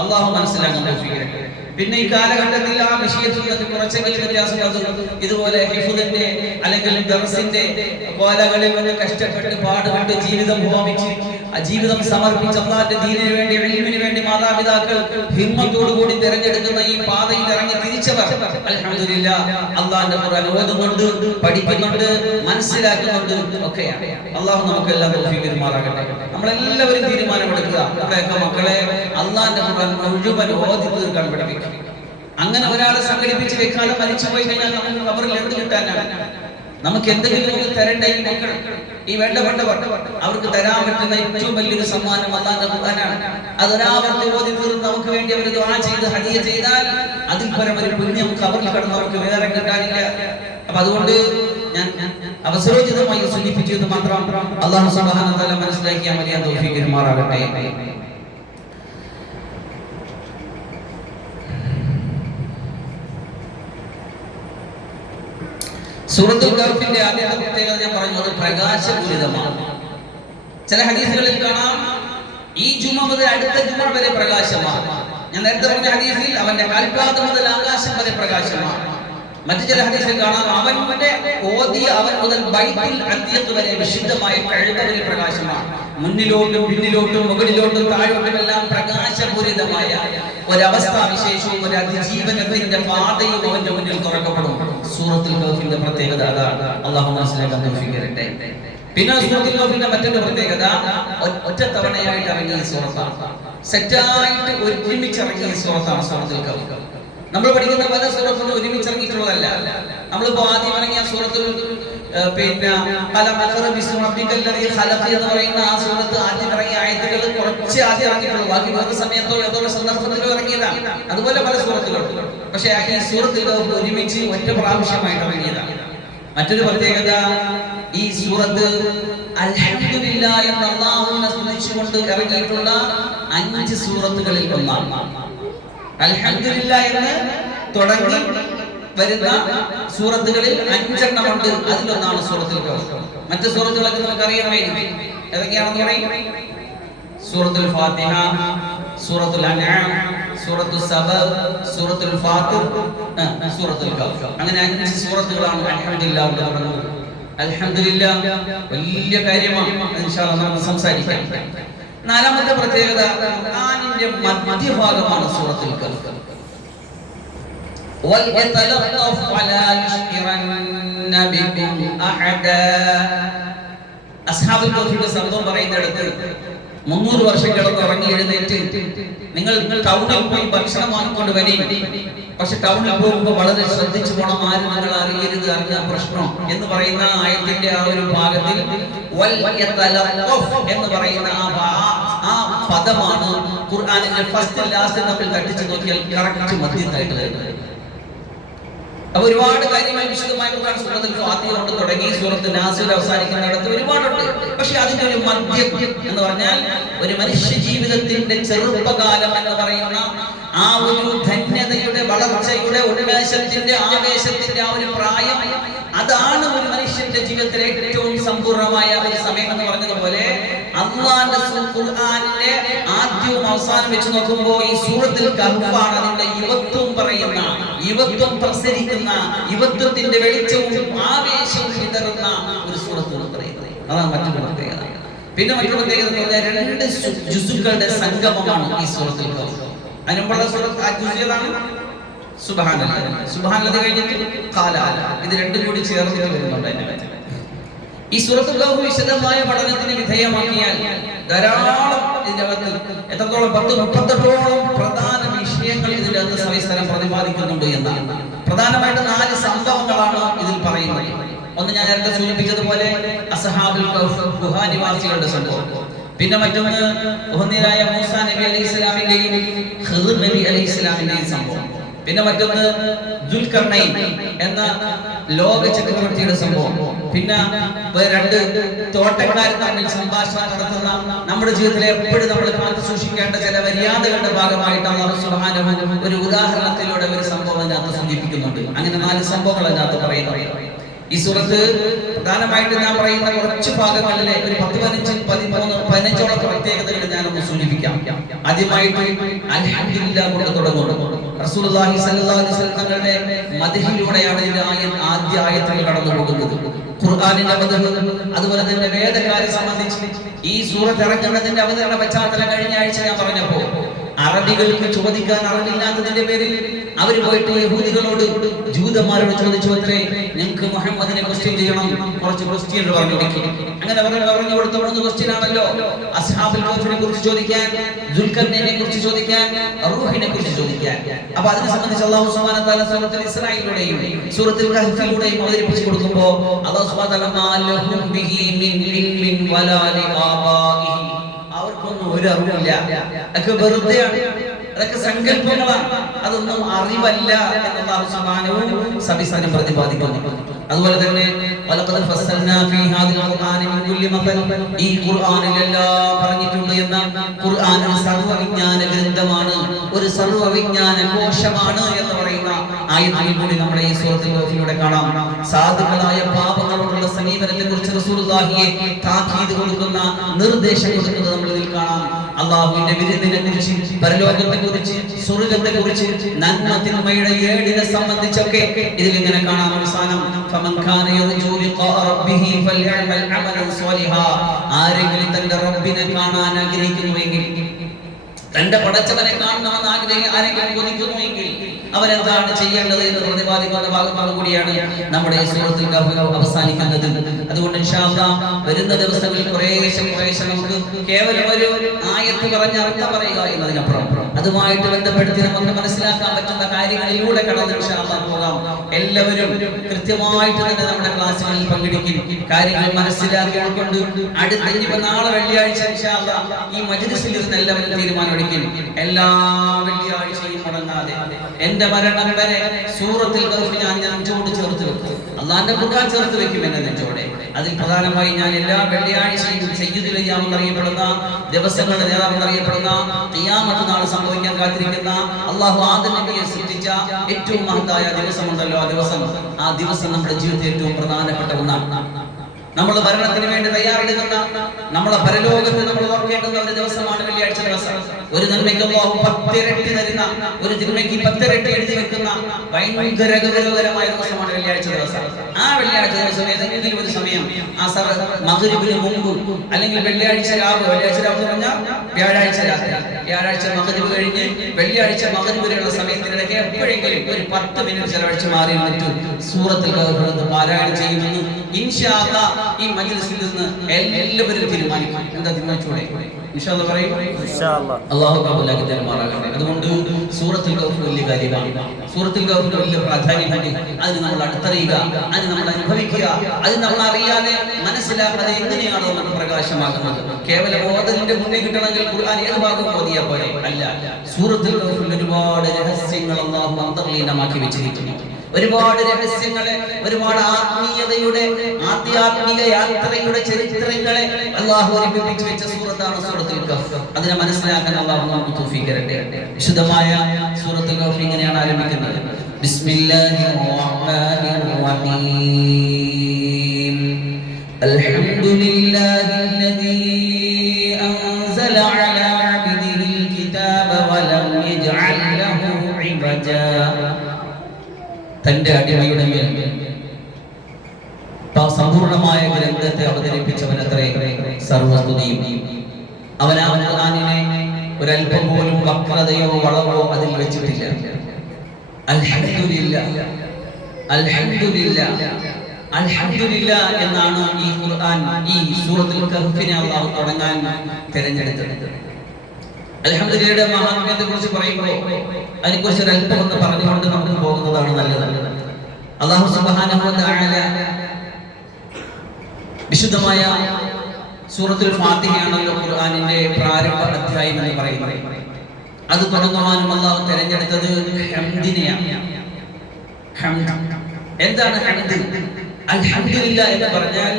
അള്ളാഹു മനസ്സിലാക്കാൻ തോഫീക്ക്. പിന്നെ ഈ കാലഘട്ടത്തിൽ ആ വിഷയത്തിൽ നിന്ന് കുറച്ചെങ്കിലും വ്യത്യാസം അത് ഇതുപോലെ ഹിഫ്ദിന്റെ അല്ലെങ്കിൽ ദർസിന്റെ കോലകളിൽ നിന്ന് കഷ്ടപ്പെട്ട് പാടുപെട്ട് ജീവിതം ഹോമിച്ച് ജീവിതം സമർപ്പിച്ച് അല്ലാഹുവിന്റെ ദീനിനു വേണ്ടി ഇൽമിനു വേണ്ടി മാതാപിതാക്കൾ ഹിമ്മത്തോടു കൂടി തിരഞ്ഞെടുക്കുന്ന ഈ പാതയിൽ ഇറങ്ങി തിരിച്ചവർ അൽഹംദുലില്ലാഹ് അല്ലാഹുവിന്റെ ഖുർആൻ ഓതുന്നുണ്ട്, പഠിക്കുന്നുണ്ട്, മനസ്സിലാക്കുന്നുണ്ട് ഒക്കെയാണ്. അല്ലാഹു നമുക്കെല്ലാം തൗഫീഖ് തരുമാറാകട്ടെ. നമ്മളെല്ലാവരും തീരുമാനമെടുക്കുക, നമ്മുടെയൊക്കെ മക്കളെ അല്ലാഹുവിന്റെ ഖുർആൻ മുഴുവൻ ഓതി തീർക്കാൻ പഠിപ്പിക്കുക. അങ്ങനെ ഒരാളെ സംഘടിപ്പിച്ച് വെക്കാതെ മരിച്ചു പോയി കഴിഞ്ഞാൽ നമുക്ക് ഖബറിൽ എന്ത് കിട്ടാനാണ്? നമുക്ക് എന്തെങ്കിലും നമുക്ക് തരേണ്ട ഈ മക്കൾ, ഈ വേണ്ടപ്പെട്ടവർ, അവർക്ക് തരാൻ പറ്റുന്ന ഏറ്റവും വലിയൊരു സമ്മാനം അല്ലാഹുവിന്റെ ഖുർആനാണ്. അതൊരാവർത്തി ഓതി തീർന്ന് നമുക്ക് വേണ്ടി അവർ ദുആ ചെയ്ത് ഹദിയ ചെയ്താൽ അതിൽ പരം ഒരു പുണ്യം ഖബറിൽ കടന്ന് നമുക്ക് വേറെ കിട്ടാനില്ല. അപ്പൊ അതുകൊണ്ട് ഞാൻ അവസരോചിതമായി സൂചിപ്പിച്ചത് മാത്രം അല്ലാഹു സുബ്ഹാനഹു വ തആല മനസ്സിലാക്കിയ വലിയ തൗഫീഖ് തരുമാറാകട്ടെ. സൂറത്തുൽ കഹ്ഫിന്റെ ആദ്യത്തെ പ്രത്യേകത ഞാൻ പറഞ്ഞു, അത് പ്രകാശപൂരിതമാണ്. ചില ഹദീസുകളിൽ കാണാം ഈ ജുമ മുതൽ അടുത്ത ജുമ വരെ പ്രകാശമാണ്. ഞാൻ നേരത്തെ പറഞ്ഞ ഹദീസിൽ അവന്റെ കാൽപാദം മുതൽ ആകാശം വരെ പ്രകാശമാണ്. മറ്റു ചില ഹദീസിൽ കാണാം അവന്റെ ഓതി അവൻ മുതൽ ബൈത്തുൽ അദ്യത്ത് വരെ വിശുദ്ധമായ കഅബ വരെ പ്രകാശമാണ്. മുന്നിലോട്ടും പിന്നിലോട്ടും മുകളിലോട്ടും താഴോട്ടും എല്ലാം പ്രകാശപൂരിതമായ ഒരവസ്ഥാ വിശേഷവും ഒരു അതിജീവനത്തിന്റെ പാതയും അവന്റെ മുന്നിൽ തുറക്കപ്പെടും. സൂറത്തുൽ കഹ്ഫിന്റെ പ്രത്യേകത അതാണ്. അല്ലാഹു മനസ്സിലാക്കാൻ തൗഫീഖ് തരട്ടെ. പിന്നെ സൂറത്തുൽ കഹ്ഫിന്റെ മറ്റൊരു പ്രത്യേകത ഒറ്റ തവണയായിട്ട് ഇറങ്ങിയ സൂറത്താണ്. സെറ്റായിട്ട് ഒരുമിച്ച് ഇറങ്ങിയ സൂറത്താണ് സൂറത്തുൽ കഹ്ഫ്. നമ്മൾ പഠിക്കുന്ന പല സൂറത്തുകളും ഒരുമിച്ച് ഇറങ്ങിയിട്ടുള്ളതല്ല. നമ്മളിപ്പോ ആദ്യം ഇറങ്ങിയ സൂറത്തുൽ എന്ന് പറയുന്ന ആ സൂറത്ത് ആദ്യം ഇറങ്ങിയ ആയത്തുകൾ കുറച്ച് ആദ്യം ഇറങ്ങിയിട്ടുള്ളൂ. ബാക്കി വേറെ സമയത്തോ ഏതോ സന്ദർഭത്തിലോ ഇറങ്ങിയതാണ്. അതുപോലെ പല സൂറത്തുകളും. പക്ഷെ ഈ സൂറത്തിൽ ഒരുമിച്ച് ഒറ്റ പ്രാവശ്യമായിട്ട് ഇറങ്ങിയതാണ്. മറ്റൊരു പ്രത്യേകത, ഈ സൂറത്ത് അൽഹംദുലില്ലാഹ് എന്ന അല്ലാഹുവിനെ സ്തുതിച്ചുകൊണ്ട് ഇറങ്ങിയിട്ടുള്ള 5 സൂറത്തുകളിൽ ഒന്നാണ്. അൽഹംദുലില്ലാഹ് എന്ന് തുടങ്ങി വരുന്ന സൂറത്തുകളിൽ 5 എണ്ണമുണ്ട്. അതിലൊന്നാണ് സൂറത്തുൽ കഹ്ഫ്. മറ്റു സൂറത്തുകളൊക്കെ നമുക്ക് അറിയാമായിരിക്കും. ഏതൊക്കെയാണെന്ന് പറയും? സൂറത്തുൽ ഫാത്തിഹ, സൂറത്തുൽ അൻആം, സൂറത്തുൽ സബ, സൂറത്തുൽ ഫാത്തിർ, സൂറത്തുൽ കഹ്ഫ്. അങ്ങനെ 5 സൂറത്തുകളാണ് അൽഹംദുലില്ലാഹ് തുടങ്ങുന്നത്. അൽഹംദുലില്ലാഹ് വലിയ കാര്യമാണ്. ഇൻഷാ അല്ലാഹ് നമുക്ക് സംസാരിക്കാം. നാലാമത്തെ പ്രത്യേകത, ഖുർആനിന്റെ മധ്യഭാഗമാണ് സൂറത്തുൽ കഹ്ഫ്. وَلْيَتَلَطَّفْ وَلَا يُشْعِرَنَّ بِكُمْ أَحَدًا. അസ്ഹാബുൽ കഹ്ഫിന്റെ സംഭവം പറയുന്നിടത്ത് 300 വർഷം കിടന്ന് ഉറങ്ങി എഴുന്നേറ്റ് നിങ്ങൾ ടൗണിൽ പോയി ഭക്ഷണം വാങ്ങിക്കൊണ്ട് വരും. പക്ഷെ ടൗണിൽ പോകുമ്പോൾ വളരെ ശ്രദ്ധിച്ചു പോകണം, ആരും നിങ്ങൾ അറിയരുത്, അറിഞ്ഞ പ്രശ്നം എന്ന് പറയുന്ന ആയത്തിന്റെ ആ ഒരു ഭാഗത്തിൽ എന്ന് പറയുന്ന ആ പദമാണ് ഖുർആനിന്റെ ഫസ്റ്റ് ലാസ്റ്റ് തമ്മിൽ തട്ടിച്ചു നോക്കിയാൽ കറക്റ്റ് മധ്യത്തായിട്ട് വരുന്നത്. അപ്പൊ ഒരുപാട് കാര്യങ്ങൾ വിശദമായി ഖുർആൻ സൂറത്തുൽ ഫാത്തിഹ കൊണ്ട് തുടങ്ങി സൂറത്തുൽ നാസിൽ അവസാനിക്കുന്നിടത്ത് ഒരുപാടുണ്ട്. പക്ഷെ അതിന്റെ ഒരു മധ്യം എന്ന് പറഞ്ഞാൽ ഒരു മനുഷ്യ ജീവിതത്തിന്റെ ചെറുപ്പകാലം എന്ന് പറയുന്ന ആ ഒരു ധന്യതയുടെ വളർച്ചയുടെ ഉന്മേഷത്തിന്റെ ആവേശത്തിന്റെ ആ ഒരു പ്രായം, അതാണ് ഒരു മനുഷ്യന്റെ ജീവിതത്തിലെ ഏറ്റവും സമ്പൂർണമായ ഒരു സമയം എന്ന് പറഞ്ഞതുപോലെ അല്ലാഹുവിന്റെ ഖുർആനിലെ ആദ്യവും അവസാനം വെച്ച് നോക്കുമ്പോൾ ഈ സൂറത്തുൽ കഹ്ഫാണ് അതിന്റെ യുവത്വം പറയുന്ന, യുവത്വം പ്രസരിക്കുന്ന, യുവത്വത്തിന്റെ വെളിച്ചവും ആവേശവും വിതറുന്ന ഒരു സൂറത്ത് എന്ന് പറയുന്നത്. അതാണ് മറ്റൊരു പ്രത്യേകത. പിന്നെ മറ്റൊരു പ്രത്യേകത എന്ന് പറഞ്ഞാൽ 2 ജുസുകളുടെ സംഗമമാണ് ഈ സൂറത്തുൽ കഹ്ഫ്. അതിനുള്ള സൂറത്ത് ആ ജുസ് ഏതാണ്? സുബ്ഹാനല്ലാഹ്. സുബ്ഹാനല്ലാഹ് കഴിഞ്ഞിട്ട് ഖാല അല. ഇത് രണ്ടും കൂടി ചേർന്നിട്ട് വരുന്നുണ്ട് അതിനകത്ത്. ഈ സൂറത്തുൽ കഹ്ഫ് വിശദമായ പഠനത്തിന് വിധേയമാക്കിയാൽ ധാരാളം ഇതിനകത്ത് എത്രത്തോളം 10-38ഓളം പ്രധാന വിഷയങ്ങൾ ഇതിന്റെ അകത്ത് സവിസ്തരം പ്രതിപാദിക്കുന്നുണ്ട് എന്നാണ്. പ്രധാനമായിട്ട് 4 സംഭവങ്ങളാണ് ഇതിൽ പറയുന്നത്. ഒന്ന് ഞാൻ നേരത്തെ സൂചിപ്പിച്ചതുപോലെ അസ്ഹാബുൽ കഹ്ഫ് ഗുഹാനിവാസികളുടെ സംഭവം. പിന്നെ മറ്റൊന്ന് ബഹുമാന്യനായ മൂസാ നബി അലൈഹിസ്സലാമിന്റെയും ഖിദ്ർ നബി അലൈഹിസ്സലാമിന്റെയും സംഭവം. പിന്നെ മറ്റൊന്ന് ദുൽഖർനൈൻ എന്ന ലോക ചക്രവർത്തിയുടെ സംഭവം. പിന്നെ 2 തോട്ടക്കാർ തമ്മിൽ സംഭാഷണം നടത്തുന്ന നമ്മുടെ ജീവിതത്തിലെ എപ്പോഴും നമ്മൾ കാത്തു സൂക്ഷിക്കേണ്ട ചില മര്യാദകളുടെ ഭാഗമായിട്ട് അല്ലാഹു സുബ്ഹാനഹു ഒരു ഉദാഹരണത്തിലൂടെ ഒരു സംഭവം അതിനകത്ത് സൂചിപ്പിക്കുന്നുണ്ട്. അങ്ങനെ 4 സംഭവങ്ങൾ അതിനകത്ത് പറയുന്നു. ഈ സൂറത്ത് പ്രധാനമായിട്ട് ഞാൻ പറയുന്ന കുറച്ച് ഭാഗങ്ങളിലെ ഒരു 10-15ഓളം പ്രത്യേകതകൾ ഞാനൊന്ന് സൂചിപ്പിക്കാം. ആദ്യമായിട്ട് അൽഹംദുലില്ലാഹ് കൊണ്ട് തുടങ്ങുന്നു. റസൂലുള്ളാഹി സ്വല്ലല്ലാഹു അലൈഹി വസല്ലം തങ്ങളുടെ മദ്ഹിലൂടെയാണ് ഇതിന്റെ ആദ്യ ആയത്തുകൾ കടന്നു പോകുന്നത്. ഖുർആനിന്റെ മദ്ഹ്, അതുപോലെ തന്നെ വേദകാരെ സംബന്ധിച്ച് ഈ സൂറത്ത് ഇറങ്ങുന്നതിന്റെ അവതരണ പശ്ചാത്തലം കഴിഞ്ഞ ആഴ്ച ഞാൻ പറഞ്ഞപ്പോൾ അറബികൾക്ക് ചോദിക്കാൻ അറിവില്ലാത്തതിന്റെ പേരിൽ അവർ പോയിട്ട് യഹൂദികളോട് ജൂതന്മാരോട് ചോദിച്ചു, അത്രേ ഞങ്ങൾക്ക് മുഹമ്മദിനെ ക്വസ്റ്റ്യൻ ചെയ്യണം, കുറച്ച് ക്വസ്റ്റ്യൻ പറഞ്ഞു കൊടുക്കും. അങ്ങനെ പറഞ്ഞു കൊടുത്ത 3 ക്വസ്റ്റ്യൻ ആണല്ലോ. അസ്ഹാബുൽ കഹ്ഫിനെ കുറിച്ച് ചോദിക്കാൻ, ദുൽഖർനൈനെ കുറിച്ച് ചോദിക്കാൻ, റൂഹിനെ കുറിച്ച് ചോദിക്കാൻ. അപ്പോൾ അതിനെ സംബന്ധിച്ച് അല്ലാഹു സുബ്ഹാനഹു വ തആല സൂറത്തുൽ ഇസ്രായിലൂടെയും സൂറത്തുൽ കഹ്ഫിലൂടെയും അവതരിപ്പിച്ചു കൊടുക്കുമ്പോൾ അല്ലാഹു സുബ്ഹാനഹു വ തആല ലഹും ബിഹി മിൻ ഇൽമിൻ വലാ ലിആബാഇഹി, അവർക്കൊന്നും ഒരു അറിവില്ല, അതൊക്കെ വെറുതെയാണ്, അതൊക്കെ സങ്കല്പങ്ങളാണ്, അതൊന്നും അറിവല്ല എന്ന് അല്ലാഹു സുബ്ഹാനഹു സവിസ്തരം പ്രതിപാദിക്കുന്നു. അതുപോലെ തന്നെ വലഖദ് ഫസ്സൽനാ ഫീ ഹാദിൽ ഖുർആനി മിൻ കുല്ലി മസൽ, ഈ ഖുർആനിലെല്ലാം പറഞ്ഞിട്ടുണ്ട് എന്ന ഖുർആൻ ഒരു സർവ്വവിജ്ഞാന ഗ്രന്ഥമാണ്, ഒരു സർവ്വവിജ്ഞാന കോശമാണ് എന്ന് പറയുന്ന ആയത്തിൽ കൂടി നമ്മുടെ ഈ സൂറത്തുൽ കഹ്ഫിലൂടെ കാണാം. സാധുക്കളായ പാപങ്ങളോടുള്ള സമീപനത്തെ കുറിച്ച് റസൂലുള്ളാഹിയെ താക്കീത് കൊടുക്കുന്ന, നിർദ്ദേശം കൊടുക്കുന്നത് നമ്മൾ ഇതിൽ കാണാം. അല്ലാഹുവിന്റെ വിരുന്നിനെ കുറിച്ച്, പരലോകത്തെ കുറിച്ച്, സ്വർഗ്ഗത്തെ കുറിച്ച്, നന്മ തിന്മയുടെ ഏടിനെ സംബന്ധിച്ചൊക്കെ ഇതിൽ ഇങ്ങനെ കാണാം. അവസാനം ഫമൻ കാന യർജു ലിഖാ റബ്ബിഹി ഫൽയഅമൽ അമലൻ സ്വാലിഹാ, ആരെങ്കിലും തന്റെ റബ്ബിനെ കാണാൻ ആഗ്രഹിക്കുന്നുവെങ്കിൽ, തന്റെ പടച്ചവനെ കാണണമെന്ന് ആരെങ്കിലും കൊതിക്കുന്നുവെങ്കിൽ അവരെന്താണ് ചെയ്യേണ്ടത് എന്ന് പ്രതിപാദിക്കുന്ന ഭാഗത്തോടു കൂടിയാണ് നമ്മുടെ ഈ സൂറത്തുൽ കഹ്ഫ് അവസാനിക്കുന്നത്. അതുകൊണ്ട് ഇൻഷാ അല്ലാഹ് വരുന്ന ദിവസങ്ങളിൽ കുറേശ്ശെ നമുക്ക് കേവലം ഒരു ആയത്ത് പറഞ്ഞ് അർത്ഥം പറയുക എന്നതിനപ്പുറം അതുമായിട്ട് ബന്ധപ്പെടുത്തി നമുക്ക് മനസ്സിലാക്കാൻ പറ്റുന്ന കാര്യങ്ങളിലൂടെ കടന്ന് ഇൻഷാ അല്ലാഹ് പോകാം. എല്ലാവരും കൃത്യമായിട്ട് തന്നെ നമ്മുടെ ക്ലാസ്സുകളിൽ പങ്കെടുക്കും, കാര്യങ്ങൾ മനസ്സിലാക്കി ഉൾക്കൊണ്ട് അടുത്ത നാളെ വെള്ളിയാഴ്ച ഇൻഷാ അല്ലാഹ് ഈ മജ്‌ലിസിൽ ഇരുന്ന് എല്ലാവരും തീരുമാനമെടുക്കും, എല്ലാ വെള്ളിയാഴ്ചയും മുടങ്ങാതെ എന്റെ മരണം വരെ സൂറത്തുൽ കഹ്ഫ് ഞാൻ നെഞ്ചോട് ചേർത്ത് വെക്കും, അല്ലാഹുവിന്റെ ഖുർആൻ ചേർത്ത് വെക്കും എന്റെ നെഞ്ചോടെ. അതിൽ പ്രധാനമായി ഞാൻ എല്ലാ വെള്ളിയാഴ്ചയും സയ്യിദുൽ അയ്യാം എന്നറിയപ്പെടുന്ന, ദിവസങ്ങളുടെ നേതാവ് എന്നറിയപ്പെടുന്ന, ഖിയാമത്ത് നാൾ സംഭവിക്കാൻ കാത്തിരിക്കുന്ന, അല്ലാഹു ആദം നബിയെ സൃഷ്ടിച്ച ഏറ്റവും മഹത്തായ ദിവസമുണ്ടല്ലോ, ആ ദിവസം നമ്മുടെ ജീവിതത്തിൽ ഏറ്റവും പ്രധാനപ്പെട്ട ഒന്നാണ്. നമ്മൾ ഭരണത്തിന് വേണ്ടി തയ്യാറെടുക്കുന്ന, നമ്മളെ പരലോകത്ത് നമ്മൾ ഓർക്കേണ്ടുന്ന ഒരു ദിവസമാണ് വെള്ളിയാഴ്ച ദിവസം. ഒരു നന്മയ്ക്ക് അല്ലാഹു 10 ഇരട്ടി തരുന്ന, ഒരു തിന്മയ്ക്ക് 10 ഇരട്ടി എഴുതി വെക്കുന്ന ഭയങ്കര ഗൗരവകരമായ ദിവസമാണ് വെള്ളിയാഴ്ച ദിവസം. ആ വെള്ളിയാഴ്ച ദിവസം ഏതെങ്കിലും ഒരു സമയം മഗ്‌രിബിന് മുമ്പ്, അല്ലെങ്കിൽ വെള്ളിയാഴ്ച രാവ് എന്ന് പറഞ്ഞാൽ വ്യാഴാഴ്ച രാത്രി, വ്യാഴാഴ്ച മഗ്‌രിബ് കഴിഞ്ഞ് വെള്ളിയാഴ്ച മഗ്‌രിബ് വരെയുള്ള സമയത്തിനിടയ്ക്ക് എപ്പോഴെങ്കിലും ഒരു 10 മിനിറ്റ് ചെലവഴിച്ച് മാറി നിന്നിട്ട് സൂറത്തുൽ കഹ്ഫ് പാരായണം ചെയ്യുമെന്ന് ഇൻഷാ അല്ലാഹ് ഈ മജ്‌ലിസിൽ നിന്ന് എല്ലാവരും തീരുമാനിക്കും. എന്താ തീരുമാനിച്ചൂടെ? ഇൻഷാ അല്ലാഹ് പറയും. ഇൻഷാ അല്ലാഹ് അല്ലാഹു കബൂലാക്കി തരുമാറാകട്ടെ. അതുകൊണ്ട് സൂറത്തുൽ കഹ്ഫ് വലിയ കാര്യമാണ്, സൂറത്തുൽ കഹ്ഫിന് വലിയ പ്രാധാന്യമുണ്ട്. അതിന് നമ്മൾ അടുത്തറിയുക, അത് നമ്മൾ അനുഭവിക്കുക, അത് നമ്മൾ അറിയാതെ മനസ്സിലാക്കാതെ എങ്ങനെയാണ് നമുക്ക് പ്രകാശമാകുന്നത്. കേവലം ഓതലിന്റെ മുന്നിൽ കിട്ടണമെങ്കിൽ ഖുർആൻ ഏത് ഭാഗവും ഓതിയാ പോലെ അല്ല. സൂറത്തുൽ കഹ്ഫിൽ ഒരുപാട് രഹസ്യങ്ങൾ അല്ലാഹു അന്തർലീനമാക്കി വെച്ചിരിക്കുന്നു, ഒരുപാട് രഹസ്യങ്ങളെ, ഒരുപാട് ആത്മീയതയുടെ, ആധ്യാത്മിക യാത്രയുടെ ചരിത്രങ്ങളെ അല്ലാഹു ഒരുമിപ്പിച്ചു വെച്ച സൂറത്താണ് സൂറത്തുൽ കഹ്ഫ്. അതിനെ മനസ്സിലാക്കാൻ അല്ലാഹു നമുക്ക് തൗഫീഖ് തരട്ടെ. വിശുദ്ധമായ സൂറത്തുൽ കഹ്ഫ് ഇങ്ങനെയാണ് ആരംഭിക്കുന്നത്. ബിസ്മില്ലാഹിർ റഹ്മാനിർ റഹീം. അൽഹംദുലില്ലാഹില്ലദീ അൻസല അലാ അബ്ദിഹിൽ കിതാബ വലം യജ്അൽ ലഹു ഇവജാ. തന്റെ അടിമയുടെ മേൽ സമ്പൂർണമായ ഗ്രന്ഥത്തെ അവതരിപ്പിച്ചവനത്രേ സർവസ്തുതിയും. അവൻ ആ ഖുർആനിനെ ഒരല്പം പോലും വക്രതയോ വളവോ അതിൽ വെച്ചിട്ടില്ല. അൽഹംദുലില്ലാഹ് അൽഹംദുലില്ലാഹ് അൽഹംദുലില്ലാഹ് എന്നാണ് ഈ ഖുർആൻ ഈ സൂറത്തുൽ കഹ്ഫിനെ അല്ലാഹു തുടങ്ങാൻ തിരഞ്ഞെടുത്തത്. അൽഹംദുലില്ലയുടെ മഹാത്മ്യത്തെ കുറിച്ച് പറയുമ്പോൾ അതിനെക്കുറിച്ച് ഒരല്പം ഒന്ന് പറഞ്ഞുകൊണ്ട് നമുക്ക് പോകുന്നതാണ് നല്ലത്. അല്ലാഹു സുബ്ഹാനഹു വ തആല വിശുദ്ധമായ സൂറത്തുൽ ഫാത്തിഹയാണല്ലോ ഖുർആനിന്റെ പ്രാരംഭ അധ്യായം എന്ന് പറയുന്നത്. അത് തുടങ്ങുവാനും അല്ലാഹു തിരഞ്ഞെടുത്തത് ഹംദിനെയാണ്. എന്താണ് ഹംദ്? അൽഹംദുലില്ലാഹ് എന്ന് പറഞ്ഞാൽ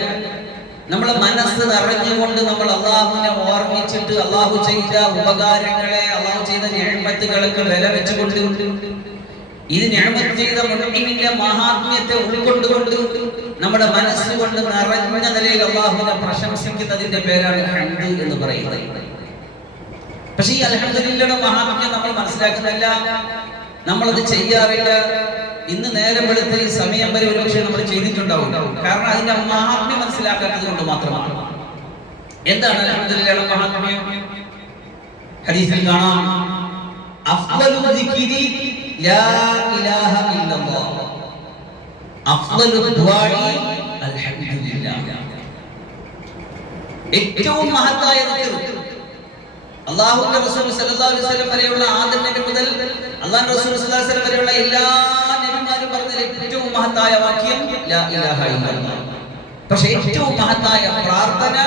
നമ്മളെ മനസ്സ് നിറഞ്ഞുകൊണ്ട് നമ്മൾ അല്ലാഹുവിനെ ഓർമ്മിച്ചിട്ട് അല്ലാഹു ചെയ്ത ഉപകാരങ്ങളെ, അല്ലാഹു ചെയ്ത നിഅമത്തുകളൊക്കെ വില വെച്ചുകൊണ്ട്, ഇത് നിഅമത്ത് ചെയ്ത മുഅ്മിനിന്റെ മഹാത്മ്യത്തെ ഉൾക്കൊണ്ടുകൊണ്ട് നമ്മുടെ മനസ്സുകൊണ്ട് നിറഞ്ഞ നിലയിൽ അല്ലാഹുവിനെ പ്രശംസിക്കുന്നതിന്റെ പേരാണ് ഹംദ് എന്ന് പറയുന്നത്. പക്ഷേ ഈ അൽഹംദുലില്ലയുടെ മഹാത്മ്യം നമ്മൾ മനസ്സിലാക്കുന്നില്ല, നമ്മളത് ചെയ്യാറില്ല. ഇന്ന് നേരം വെളുത്ത് ഈ സമയം വരെ ഒരുപക്ഷെ നമ്മൾ ചെയ്തിട്ടുണ്ടാവും. കാരണം അതിന്റെ മഹാത്മ്യം മനസ്സിലാക്കാത്തത് കൊണ്ട് മാത്രമാണ്. എന്താണ് അൽഹംദുലില്ലയുടെ മഹാത്മ്യം? ഹദീസിൽ കാണാം, അഫ്ളലു ദിക്രി ലാ ഇലാഹ ഇല്ലല്ലാഹ്, അഫ്ളലു ദുആഇ അൽഹംദുലില്ലാഹ്. ഏറ്റവും മഹത്തായ ദിക്ർ അല്ലാഹുവിന്റെ റസൂൽ സല്ലല്ലാഹു അലൈഹി വസല്ലം വരെയുള്ള ആദം നബി മുതൽ അല്ലാഹുവിന്റെ റസൂൽ സല്ലല്ലാഹു അലൈഹി വസല്ലം വരെയുള്ള എല്ലാ നബിമാരും പറഞ്ഞ ഏറ്റവും മഹത്തായ വാക്യം ലാ ഇലാഹ ഇല്ലല്ലാഹ്. പക്ഷേ ഏറ്റവും മഹത്തായ പ്രാർത്ഥന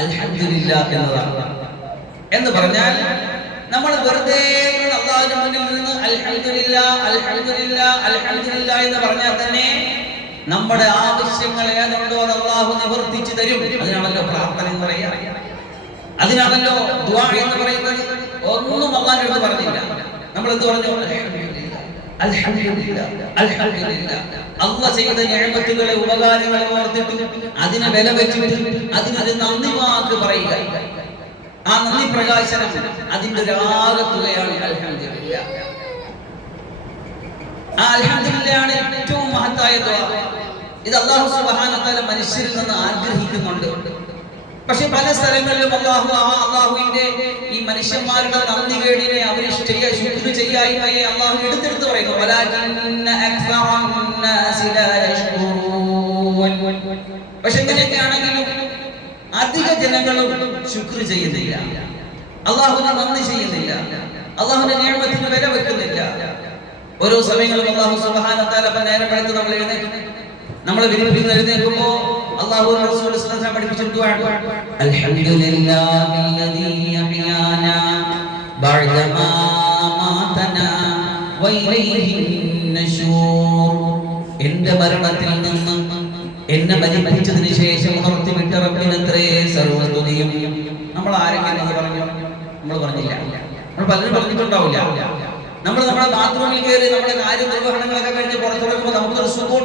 അൽഹംദുലില്ലാഹ് എന്നതാണ്. എന്ന് പറഞ്ഞാൽ നമ്മൾ വെറുതെ അല്ലാഹുവിന്റെ മുന്നിൽ നിന്ന് അൽഹംദുലില്ലാഹ് അൽഹംദുലില്ലാഹ് അൽഹംദുലില്ലാഹ് എന്ന് പറഞ്ഞാൽ തന്നെ നമ്മുടെ ആവശ്യങ്ങൾ ഏതുണ്ടോ അത് അല്ലാഹു നിവർത്തിച്ചു തരും. അതിനാണല്ലോ പ്രാർത്ഥന എന്ന് പറയുക, അതിനാണല്ലോ ദുആ എന്ന് പറയുന്നത്. ഒന്നും അല്ലാഹുവിന്റെ അടുത്ത് പറഞ്ഞില്ല, നമ്മൾ എന്ത് പറഞ്ഞു? അൽഹംദുലില്ലാഹ് അൽഹംദുലില്ലാഹ്. അല്ലാഹു ചെയ്ത നിഅമത്തുകളെ, ഉപകാരങ്ങളെ ഓർത്തിട്ട് അതിനെ വില വെച്ചിട്ട് അതിനൊരു നന്ദി വാക്ക് പറയുക. ആ നന്ദി പ്രകാശനം അതിന്റെ ഒരു ആകത്തുകയാണ് അൽഹംദുലില്ലാഹ്. ആ അൽഹംദുലില്ലാഹ് ആണ് ഏറ്റവും മഹത്തായ ദുആ. ഇത് അല്ലാഹു സുബ്ഹാനഹു വ തആല മനുഷ്യരിൽ നിന്ന് ആഗ്രഹിക്കുന്നുണ്ട്. പക്ഷെ പല സ്ഥലങ്ങളിലും അല്ലാഹുവിന്റെ ഈ മനുഷ്യന്മാരുടെ നന്ദി കേടിനെ, അവര് ശുക്ർ ചെയ്യായ്മയെ അല്ലാഹു എടുത്തെടുത്ത് പറയുന്നു. വലാകിന്ന അക്സറന്നാസി ലാ യശ്കുറൂൻ. പക്ഷെ ഇങ്ങനെയൊക്കെയാണെങ്കിലും അധിക ജനങ്ങളും ശുക്ർ ചെയ്യുന്നില്ല, അല്ലാഹുവിനെ നന്ദി ചെയ്യുന്നില്ല, അല്ലാഹുവിന്റെ നിഅമത്തിന് വില വെക്കുന്നില്ല. ഓരോ സമയങ്ങളിലും അല്ലാഹു സുബ്ഹാനഹു വ തആല നേരം വെളുത്ത് നമ്മൾ എഴുന്നേൽക്കും, നമ്മൾ വിരിപ്പിൽ എഴുന്നേൽക്കുമ്പോൾ അല്ലാഹുവിന്റെ റസൂൽ സല്ലല്ലാഹു അലൈഹി വസല്ലം പഠിപ്പിച്ച ദുആ, അൽഹംദുലില്ലാഹില്ലദീ യഹ്യാനാ ബഅദമാ മാതനാ വഇലൈഹി നശൂർ. എന്റെ മരണത്തിൽ നിന്ന് എന്നെ മരിപ്പിച്ചതിന് ശേഷം ഉണർത്തിവിട്ട റബ്ബിനത്രേ സർവ്വസ്തുതിയും. നമ്മൾ ആരെങ്കിലും പറഞ്ഞു? നമ്മൾ പറഞ്ഞില്ല. നമ്മൾ പലരും പറഞ്ഞിട്ടുണ്ടാവില്ല. നമ്മൾ നമ്മുടെ ബാത്റൂമിൽ കയറി നമ്മുടെ കാര്യനിർവഹണങ്ങളൊക്കെ കഴിഞ്ഞ് പുറത്തിറങ്ങുമ്പോൾ നമുക്കൊരു സുഖം,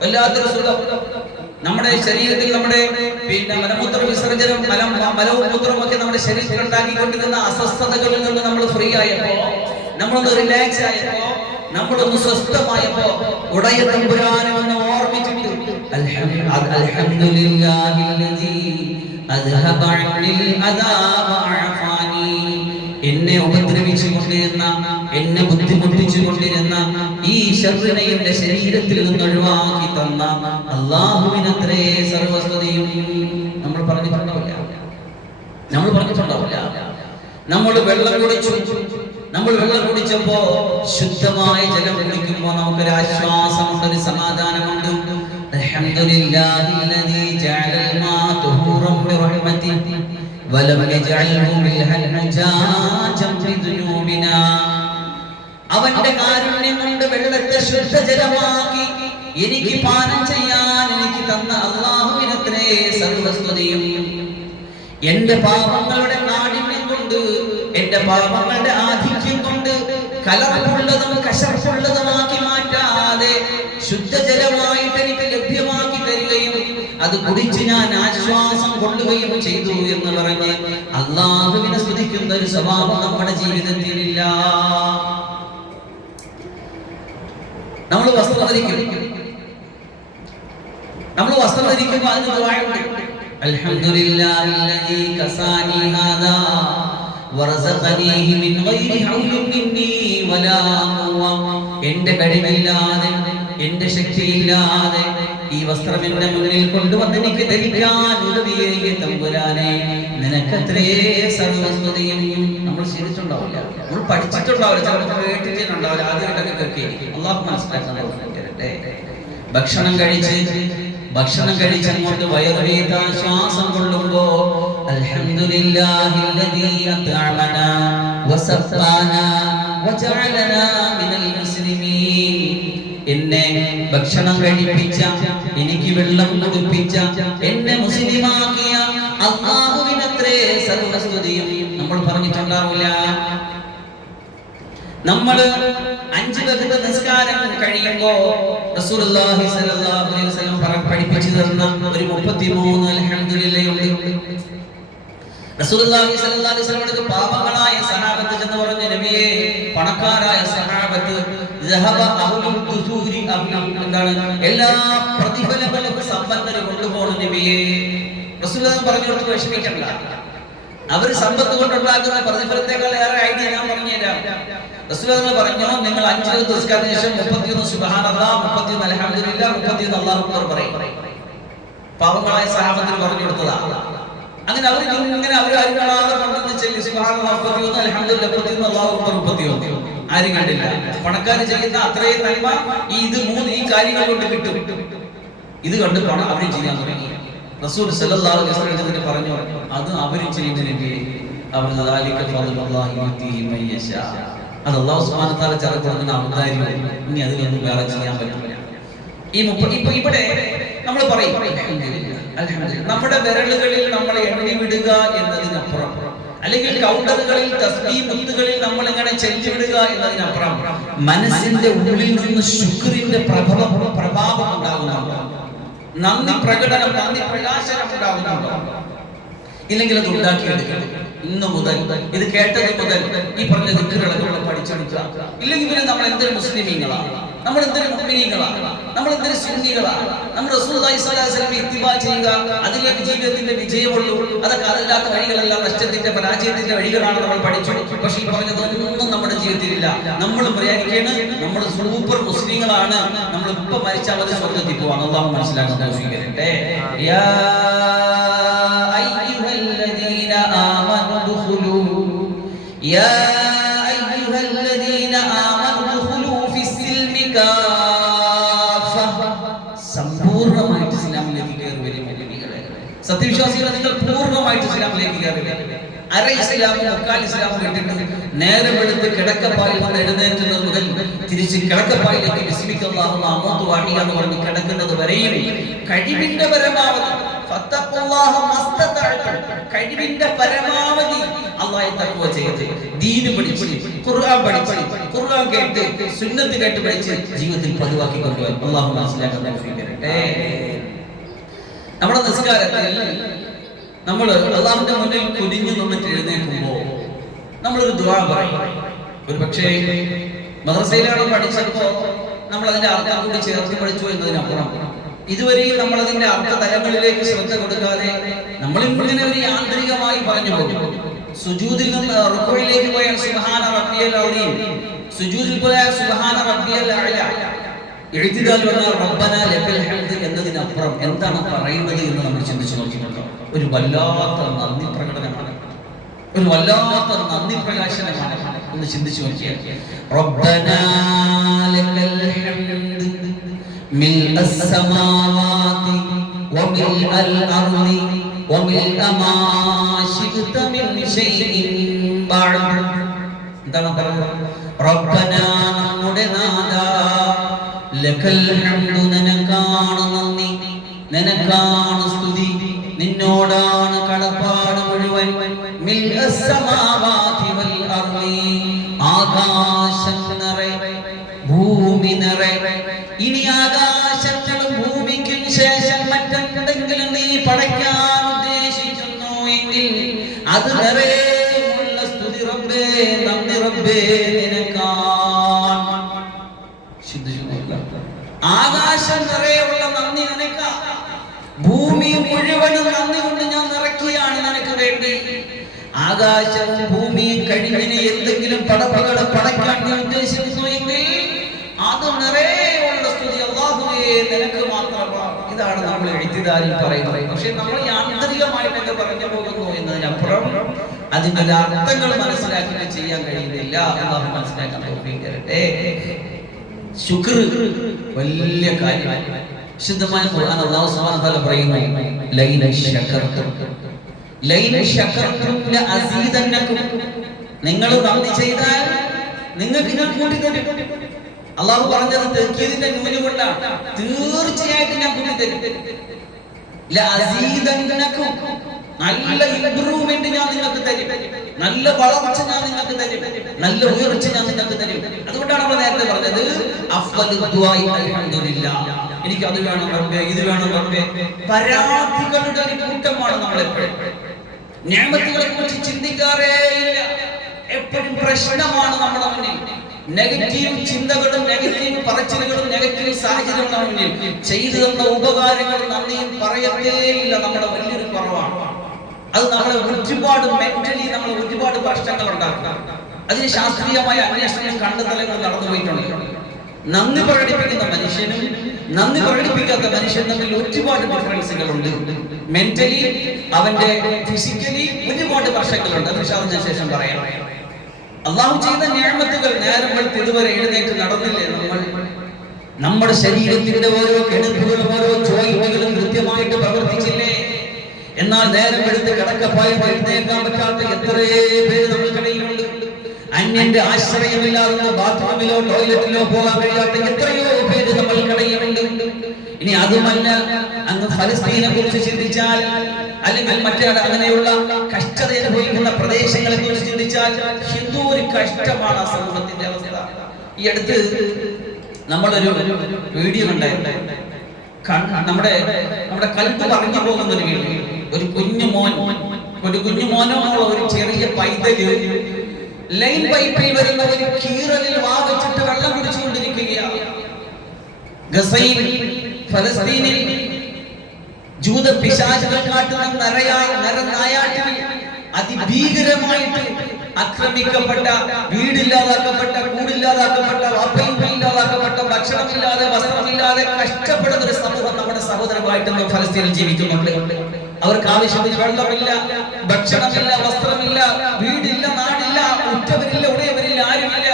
വല്ലാത്തൊരു സുഖം. നമ്മുടെ ശരീരത്തിൽ നമ്മുടെ മലമൂത്ര വിസർജനം, മലവും മൂത്രവും ഒക്കെ നമ്മുടെ ശരീരത്തിൽ ഉണ്ടാക്കിക്കൊണ്ടിരുന്ന അസ്വസ്ഥതകളിൽ നിന്ന് നമ്മൾ ഫ്രീ ആയപ്പോ, നമ്മളൊന്ന് റിലാക്സ് ആയപ്പോ, നമ്മളൊന്ന് സ്വസ്ഥമായപ്പോ ഉടയ തമ്പുരാനെ ഒന്ന് ഓർമ്മിച്ചിട്ട് അൽഹംദുലില്ലാഹില്ലദീ അദ്ഹബ അന്നിൽ അദാ വഅഫാനി. എന്നെ ഉപദ്രവിച്ചു കൊണ്ടിരുന്ന, എന്നെ ബുദ്ധിമുട്ടിച്ചു കൊണ്ടിരുന്ന ഈ ശർറിനെ എന്റെ ശരീരത്തിൽ നിന്ന് ഒഴിവാക്കി തന്ന അല്ലാഹുവിനത്രേ സർവസ്തുതിയും. നമ്മൾ പറഞ്ഞിട്ടുണ്ടാവില്ല, നമ്മൾ പറഞ്ഞിട്ടുണ്ടാവില്ല. നമ്മൾ വെള്ളം കുടിച്ചപ്പോ ശുദ്ധമായ ജലം കുടിക്കുമ്പോ നമുക്കൊരു ആശ്വാസമുണ്ട്, ഒരു സമാധാനമുണ്ട്. അൽഹംദുലില്ലാഹില്ലദീ ജഅലൽ മാ തുഹൂറൻ ബിറഹ്മതിഹി വലം യജഅൽഹു മിൽഹൻ മുജാജം ബിദുനൂബിനാ. അവന്റെ കാരുണ്യം കൊണ്ട് വെള്ളത്തെ ശുദ്ധജലമാക്കി എനിക്ക് പാനം ചെയ്യാൻ എനിക്ക് തന്ന അല്ലാഹുവിനത്രേ സർവസ്തുതിയും. എന്റെ പാപങ്ങളുടെ കാഠിന്യം കൊണ്ട്, എന്റെ പാപങ്ങളുടെ ആധിക്യം കൊണ്ട് കലർപ്പുള്ളതും കശർപ്പുള്ളതുമാക്കി മാറ്റാതെ ശുദ്ധജലമായിട്ട് എനിക്ക് ലഭ്യമാക്കി തരികയും അത് കുടിച്ച് ഞാൻ ആശ്വാസം കൊള്ളുകയും ചെയ്തു എന്ന് പറഞ്ഞ് അല്ലാഹുവിനെ സ്തുതിക്കുന്ന ഒരു സ്വഭാവം നമ്മുടെ ജീവിതത്തിലില്ല. നമ്മൾ വസ്ത്രം ധരിക്കും, നമ്മൾ വസ്ത്രം ധരിക്കുമ്പോൾ അതിന് ദുആയുണ്ട്. അൽഹംദുലില്ലാഹില്ലദീ കസാനി ഹാദാ വറസഖനീഹി മിൻ ഗൈരി ഹൗലിൻ മിന്നീ വലാ ഖുവ. എന്റെ കഴിവില്ലാതെ എന്റെ ശക്തിയില്ലാതെ ഈ വസ്ത്രം എന്റെ മുന്നിൽ കൊണ്ടുവന്ന് എനിക്ക് ധരിക്കാൻ ഉദവിയേകിയ തമ്പുരാനെ നിനക്കത്രേ സർവസ്തുതിയും. നമ്മൾ ശീലിച്ചിട്ടുണ്ടാവില്ല, നമ്മൾ പഠിച്ചിട്ടുണ്ടാവില്ല, ചിലപ്പോൾ കേട്ടിട്ടുണ്ടാവില്ല, ആദ്യമായിട്ടൊക്കെ കേൾക്കി. അള്ളാഹു മനസ്സിലാക്കാൻ ഭക്ഷണം കഴിച്ച് അങ്ങോട്ട് വയറുവേദ ശ്വാസം കൊള്ളുമ്പോ അൽഹംദുലില്ലാഹില്ലദീ അത്അമനാ വസഖാനാ വജഅലനാ മിനൽ മുസ്ലിമീൻ. എന്നെ ഭക്ഷണം കഴിപ്പിച്ച, എനിക്ക് വെള്ളം കുടിപ്പിച്ച, എന്നെ മുസ്ലിമാക്കിയ അല്ലാഹുവിനത്രേ സർവസ്തുതിയും. നമ്മൾ പറഞ്ഞിട്ടുണ്ടാവില്ല. നമ്മൾ 5 വഖ്ത് നിസ്കാരം കഴിയുമ്പോ റസൂലുള്ളാഹി സ്വല്ലല്ലാഹു അലൈഹി വസല്ലം പഠിപ്പിച്ചു തന്ന ഒരു 33 അൽഹംദുലില്ലാഹ്. റസൂലുള്ളാഹി സ്വല്ലല്ലാഹു അലൈഹി വസല്ലം പാവങ്ങളായ സഹാബത്ത് എന്ന് പറഞ്ഞ നബിയെ, പണക്കാരായ സഹാബത്ത് ദഹബ അഹ്ലുൽ ദുസൂരി എന്താണ് എല്ലാ പ്രതിഫലങ്ങളും സമ്പന്നരെ കൊണ്ടുപോകുന്ന നബിയെ. റസൂലുള്ളാഹി പറഞ്ഞു കൊടുത്ത് വിഷമിക്കണ്ട, അവർ സമ്പത്ത് കൊണ്ടുണ്ടാക്കുന്ന പ്രതിഫലത്തെക്കാൾ ഏറെ ഐഡിയ ഞാൻ പറഞ്ഞുതരാം. റസൂലുള്ളാഹി പറഞ്ഞു, നിങ്ങൾ 5 വഖ്ത് നിസ്കാരത്തിന് ശേഷം 31 സുബ്ഹാനല്ലാഹ്, 31 അൽഹംദുലില്ലാഹ്, 31 അല്ലാഹു അക്ബർ പറയും. പാവങ്ങളായ സഹാബത്തിന് പറഞ്ഞു കൊടുത്തതാ. അങ്ങനെ അവർ അറിയാതെ കൊണ്ടുവന്ന് ചെല്ലി സുബ്ഹാനല്ലാഹ് 31 അൽഹംദുലില്ലാഹ് 31 അല്ലാഹു അക്ബർ 31. ആരും കണ്ടില്ല. പണക്കാർ ചെയ്യുന്ന അത്രയും നന്മ ഈ കാര്യങ്ങൾ കൊണ്ട് കിട്ടും. ഇത് കണ്ട് പണം അവരും ചെയ്യാൻ തുടങ്ങി. റസൂൽ സല്ലല്ലാഹു അലൈഹി വസല്ലം പറഞ്ഞു, അത് അവരും ചെയ്യുന്നതിന്റെ അവർ ദാലിക ഫദ്ലുല്ലാഹി യുതീഹി മൻ യശാ. അത് അല്ലാഹു സുബ്ഹാനഹു വ തആല ചരക്കുന്ന ഔദാര്യം. ഇനി അതിലൊന്നും വേറെ ചെയ്യാൻ പറ്റില്ല. ഇവിടെ നമ്മൾ പറയും അൽഹംദുലില്ലാഹ്. നമ്മുടെ വിരലുകളിൽ നമ്മൾ എണ്ണി വിടുക എന്നതിനപ്പുറം, അല്ലെങ്കിൽ കൗണ്ടറുകളിൽ തസ്ബീഹ് മുത്തുകളിൽ നമ്മൾ ഇങ്ങനെ ചെല്ലി വിടുക എന്നതിനപ്പുറം മനസ്സിന്റെ ഉള്ളിൽ നിന്ന് ശുക്രിന്റെ പ്രഭാവം ഉണ്ടാകുന്നുണ്ടോ? നന്ദി പ്രകടനം, നന്ദി പ്രകാശനം ഉണ്ടാകുന്നുണ്ടോ? ഇല്ലെങ്കിൽ അത് ഉണ്ടാക്കിയെടുക്കണം. ഇന്ന് മുതൽ ഇത് കേട്ടത് മുതൽ ഈ പറഞ്ഞ ദിക്റുകളൊക്കെ പഠിച്ചെടുക്കുക. ഇല്ലെങ്കിൽ പിന്നെ നമ്മൾ എന്തൊരു മുസ്ലിമീങ്ങളാണ്, നമ്മൾ എന്തൊരു മുഅ്മിനീങ്ങളാണ്, നമ്മൾ എന്തൊരു സുന്നികളാണ്. നമ്മൾ റസൂലുള്ളാഹി സ്വല്ലല്ലാഹു അലൈഹി വസല്ലം ഇത്തിബാ ചെയ്യുക, അതിലേക്ക് ജീവിതത്തിന്റെ വിജയമുള്ളൂ. അതൊക്കെ അതല്ലാത്ത വഴികളെല്ലാം നഷ്ടത്തിന്റെ പരാജയത്തിന്റെ വഴികളാണ് നമ്മൾ പഠിച്ചു. പക്ഷേ ഈ പറഞ്ഞതൊന്നും നമ്മുടെ ജീവിതത്തിലില്ല. നമ്മൾ പ്രയാണിക്കാണ്, നമ്മൾ സൂപ്പർ മുസ്ലിങ്ങളാണ്, നമ്മൾ ഇപ്പൊ മരിച്ചാൽ അത് സ്വർഗ്ഗത്തിൽ പോവാണ്. അല്ലാഹു മനസ്സിലാക്കാൻ തൗഫീഖ് തരട്ടെ. യാ അയ്യുഹല്ലദീന ആമനു ദുഖുലൂ യാ അയ്യുഹല്ലദീന ആമനു ദുഖുലൂ ഫിസ്സിൽമി കാഫ. സമ്പൂർണ്ണമായിട്ട് ഇസ്ലാമിലേക്ക് കയറി വരും മുഅ്മിനീങ്ങളെ. സത്യവിശ്വാസികളെ, നിങ്ങൾ പൂർണ്ണമായിട്ട് ഇസ്ലാമിലേക്ക് കയറി വരും. അര ഇസ്ലാമും മുക്കാൽ ഇസ്ലാമും ഇട്ടിട്ട് നേരെ വെളുത്ത് കിടക്കപ്പായിൽ നിന്ന് എഴുന്നേറ്റുന്നത് മുതൽ തിരിച്ച് കിടക്കപ്പായിലേക്ക് ബിസ്മിക്കല്ലാഹു അമൂതു വഹിയ എന്ന് പറഞ്ഞ് കിടക്കുന്നത് വരെയും കഴിവിന്റെ പരമാവധി കഴിവിന്റെ പരമാവധി അല്ലാഹയെ തഖ്വ ചെയ്ത് ദീന് പഠിച്ച് ഖുർആൻ പഠിച്ച് ഖുർആൻ കേട്ട് സുന്നത്ത് കേട്ട് പഠിച്ച് ജീവിതത്തിൽ പതിവാക്കി കൊണ്ടുപോയി അല്ലാഹു മനസ്സിലാക്കാൻ തൗഫീഖ് തരട്ടെ. നമ്മുടെ നിസ്കാരത്തിൽ നമ്മൾ അല്ലാഹുവിന്റെ മുന്നിൽ കുനിഞ്ഞു നിന്നിട്ട് എഴുന്നേൽക്കുമ്പോൾ നമ്മളൊരു ദുആ പറയും. ഒരു പക്ഷേ മദ്രസയിലാണ് പഠിച്ചപ്പോ നമ്മൾ അതിന്റെ അർത്ഥം കൂടി ചേർത്ത് പഠിച്ചു എന്നതിനപ്പുറം ഇതുവരെയും നമ്മൾ അതിന്റെ അർത്ഥ തലങ്ങളിലേക്ക് ശ്രദ്ധ കൊടുക്കാതെ നമ്മൾ ഇങ്ങനെ ഒരു യാന്ത്രികമായി പറഞ്ഞു പോകും. സുജൂദിൽ നിന്ന് റുക്വയിലേക്ക് പോയാൽ സുബ്ഹാന റബ്ബിയൽ അളീം, സുജൂദിൽ പോയാൽ സുബ്ഹാന റബ്ബിയൽ അഅല, ഇഅ്തിദാൽ വന്നാൽ റബ്ബന ലക്കൽ ഹംദ് എന്നതിനപ്പുറം എന്താണ് പറയുന്നത് എന്ന് നമ്മൾ ചിന്തിച്ചു നോക്കിയിട്ടുണ്ടോ? ഒരു വല്ലാത്ത നന്ദി പ്രകടനമാണ്, ഒരു വല്ലാത്ത നന്ദി പ്രകാശനമാണ്. ഒന്ന് ചിന്തിച്ചു നോക്കിയാൽ റബ്ബനാ ലക്കൽ ഹംദ് മിൽഅ السماوات وملء الأرض وملء ما شئت من شيء بعد. എന്താണ് പറയുന്നത്? റബ്ബനാ നമ്മുടെ നാഥാ ലക്കൽ ഹംദു, നിനക്കാണ് നന്ദി, നിനക്കാണ് സ്തുതി, നിന്നോടാണ് കടപ്പാട് മുഴുവൻ. മിൽഅ السماوات والأرض, ആകാശം നിറയെ ഭൂമി നിറയെ. ഇനി ആകാശത്തിലും ഭൂമിക്കും ശേഷം മറ്റെന്തെങ്കിലും നീ പടയ്ക്കാൻ ഉദ്ദേശിക്കുന്നു എങ്കിൽ അത് നിറയെയുള്ള സ്തുതി റബ്ബേ, നന്ദി റബ്ബേ നിനക്കാണ്. ആകാശം നിറയെയുള്ള നന്ദി നിനക്കാണ്. ഭൂമി മുഴുവനും നന്ദി കൊണ്ട് ഞാൻ നിറയ്ക്കുകയാണ് നിനക്ക് വേണ്ടി. ആകാശവും ഭൂമിയും കഴിഞ്ഞിന് എന്തെങ്കിലും പടപ്പുകൾ പടയ്ക്കാൻ നീ ഉദ്ദേശിക്കുന്നുവെങ്കിൽ അത് നിറയെയുള്ള സ്തുതി അല്ലാഹുവേ നിനക്ക് മാത്രമാണ്. ഇതാണ് നമ്മൾ എഴുത്തിദാരിൽ പറയുന്നത്. പക്ഷെ നമ്മൾ യാന്ത്രികമായിട്ടൊക്കെ പറഞ്ഞു പോകുന്നു എന്നതിനപ്പുറം അതിന്റെ അർത്ഥങ്ങൾ മനസ്സിലാക്കി ചെയ്യാൻ കഴിയുന്നില്ല. അല്ലാഹു മനസ്സിലാക്കാൻ തൗഫീഖ് തരട്ടെ. ശുക്ർ വലിയ കാര്യമാണ്. വിശുദ്ധമായ ഖുർആൻ അല്ലാഹു സുബ്ഹാനഹു വ തആല പറയുന്നു ലൈന ശകർതും ലഅസീദന്നകും. നിങ്ങൾ നന്ദി ചെയ്താൽ നിങ്ങൾക്ക് ഞാൻ കൂട്ടി തരും. അല്ലാഹു പറഞ്ഞത് തൗഹീദിന്റെ നൂല് കൊണ്ടാണ്. തീർച്ചയായിട്ടും ഞാൻ കൂട്ടി തരും. ലഅസീദന്നകും, നല്ല ഇംപ്രൂവ്മെന്റ് ഞാൻ നിങ്ങൾക്ക് തരും, നല്ല വളർച്ച ഞാൻ നിങ്ങൾക്ക് തരും, നല്ല ഉയർച്ച ഞാൻ നിങ്ങൾക്ക് തരും. അതുകൊണ്ടാണ് നമ്മൾ നേരത്തെ പറഞ്ഞത് അഫ്ളലു ദുആഇ അൽഹംദുലില്ലാഹ്. എനിക്ക് അത് വേണം റബ്ബേ, ഇത് വേണം റബ്ബേ. പരാതികളുടെ ഒരു കൂട്ടമാണ് നമ്മൾ എപ്പോഴും. നിഅമത്തുകളെ കുറിച്ച് ചിന്തിക്കാറേ ഇല്ല. എപ്പോഴും പ്രശ്നമാണ് നമ്മുടെ മുന്നിൽ. നെഗറ്റീവ് ചിന്തകളും നെഗറ്റീവ് പറച്ചിലുകളും നെഗറ്റീവ് സാഹചര്യങ്ങളും മുന്നിൽ. ചെയ്തു തന്ന ഉപകാരങ്ങൾ നന്ദിയും പറയത്തേ ഇല്ല. നമ്മുടെ വലിയൊരു കുറവാണ്. അത് നമ്മളെ ഒരുപാട് മെന്റലി നമ്മൾ ഒരുപാട് പ്രശ്നങ്ങൾ ഉണ്ടാക്കും. അതിന് ശാസ്ത്രീയമായ അന്വേഷണം കണ്ടെത്തലുകൾ നടന്നുപോയിട്ടുണ്ട്. നന്ദി പ്രകടിപ്പിക്കുന്ന മനുഷ്യനും നന്ദി പ്രകടിപ്പിക്കാത്ത മനുഷ്യൻ തമ്മിൽ ഒരുപാട് ഡിഫറൻസുകളുണ്ട്. മെന്റലി അവന്റെ ഫിസിക്കലി ഒരുപാട് പ്രശ്നങ്ങളുണ്ട്. അത് വിശാദിച്ച ശേഷം പറയാം. അള്ളാഹു ചെയ്ത നിഅമത്തുകൾ നേരം വെളുത്ത് ഇതുവരെ എഴുന്നേറ്റ് നടന്നില്ലേ നമ്മൾ? നമ്മുടെ ശരീരത്തിന്റെ ഓരോ കിടപ്പുകളും ഓരോ ജോയിന്റുകളും കൃത്യമായിട്ട് പ്രവർത്തിച്ചില്ലേ? എന്നാൽ നേരം വെളുത്ത് കിടക്കപ്പായിട്ട് എഴുന്നേൽക്കാൻ പറ്റാത്ത എത്രയേ പേര് നമ്മൾക്കിടയിലുണ്ട്. അന്യന്റെ ആശ്രയമില്ലാതെ ബാത്റൂമിലോ ടോയ്ലറ്റിലോ പോകാൻ കഴിയാത്ത എത്രയോ പേര് നമ്മൾക്കിടയിലുണ്ട്. ഇനി അതുമല്ല, അങ്ങ് ഫലസ്തീനെ കുറിച്ച് ചിന്തിച്ചാൽ, അല്ലെങ്കിൽ മറ്റേ അങ്ങനെയുള്ള കഷ്ടത അനുഭവിക്കുന്ന പ്രദേശങ്ങളെ കുറിച്ച് ചിന്തിച്ചാൽ ഹിന്ദു ഒരു കഷ്ടമാണ് ആ സമൂഹത്തിന്റെ അവസ്ഥ. ഈ അടുത്ത് നമ്മളൊരു വീഡിയോ ഉണ്ടായിരുന്നു. നമ്മുടെ കൽബ് പറഞ്ഞു പോകുന്ന ഒരു വീഡിയോ. ഒരു കുഞ്ഞു മോനോ ഒരു ചെറിയ പൈതല് ലൈൻ പൈപ്പിൽ വരുന്ന ഒരു കീറലിൽ വാവിച്ചിട്ട് വെള്ളം കുടിച്ചുകൊണ്ടിരിക്കുകയാണ്. ഗസയിൽ, ഫലസ്തീനിൽ ജൂത പിശാചുകൾ കാട്ടുന്ന നരനായാട്ടിൽ അതിഭീകരമായിട്ട് ആക്രമിക്കപ്പെട്ട, വീടില്ലാതാക്കപ്പെട്ട, കൂടില്ലാതാക്കപ്പെട്ട, വാപ്പയില്ലാതാക്കപ്പെട്ട, ഭക്ഷണമില്ലാതെ വസ്ത്രമില്ലാതെ കഷ്ടപ്പെടുന്ന ഒരു സമൂഹം നമ്മുടെ സഹോദരമായിട്ട് ഫലസ്തീനിൽ ജീവിക്കുന്നുണ്ട്. അവർക്ക് ആവശ്യത്തിന് വെള്ളമില്ല, ഭക്ഷണമില്ല, വസ്ത്രമില്ല, വീടില്ല, നാടില്ല, ഉറ്റവരില്ല, ഉടയവരില്ല, ആരുമില്ല.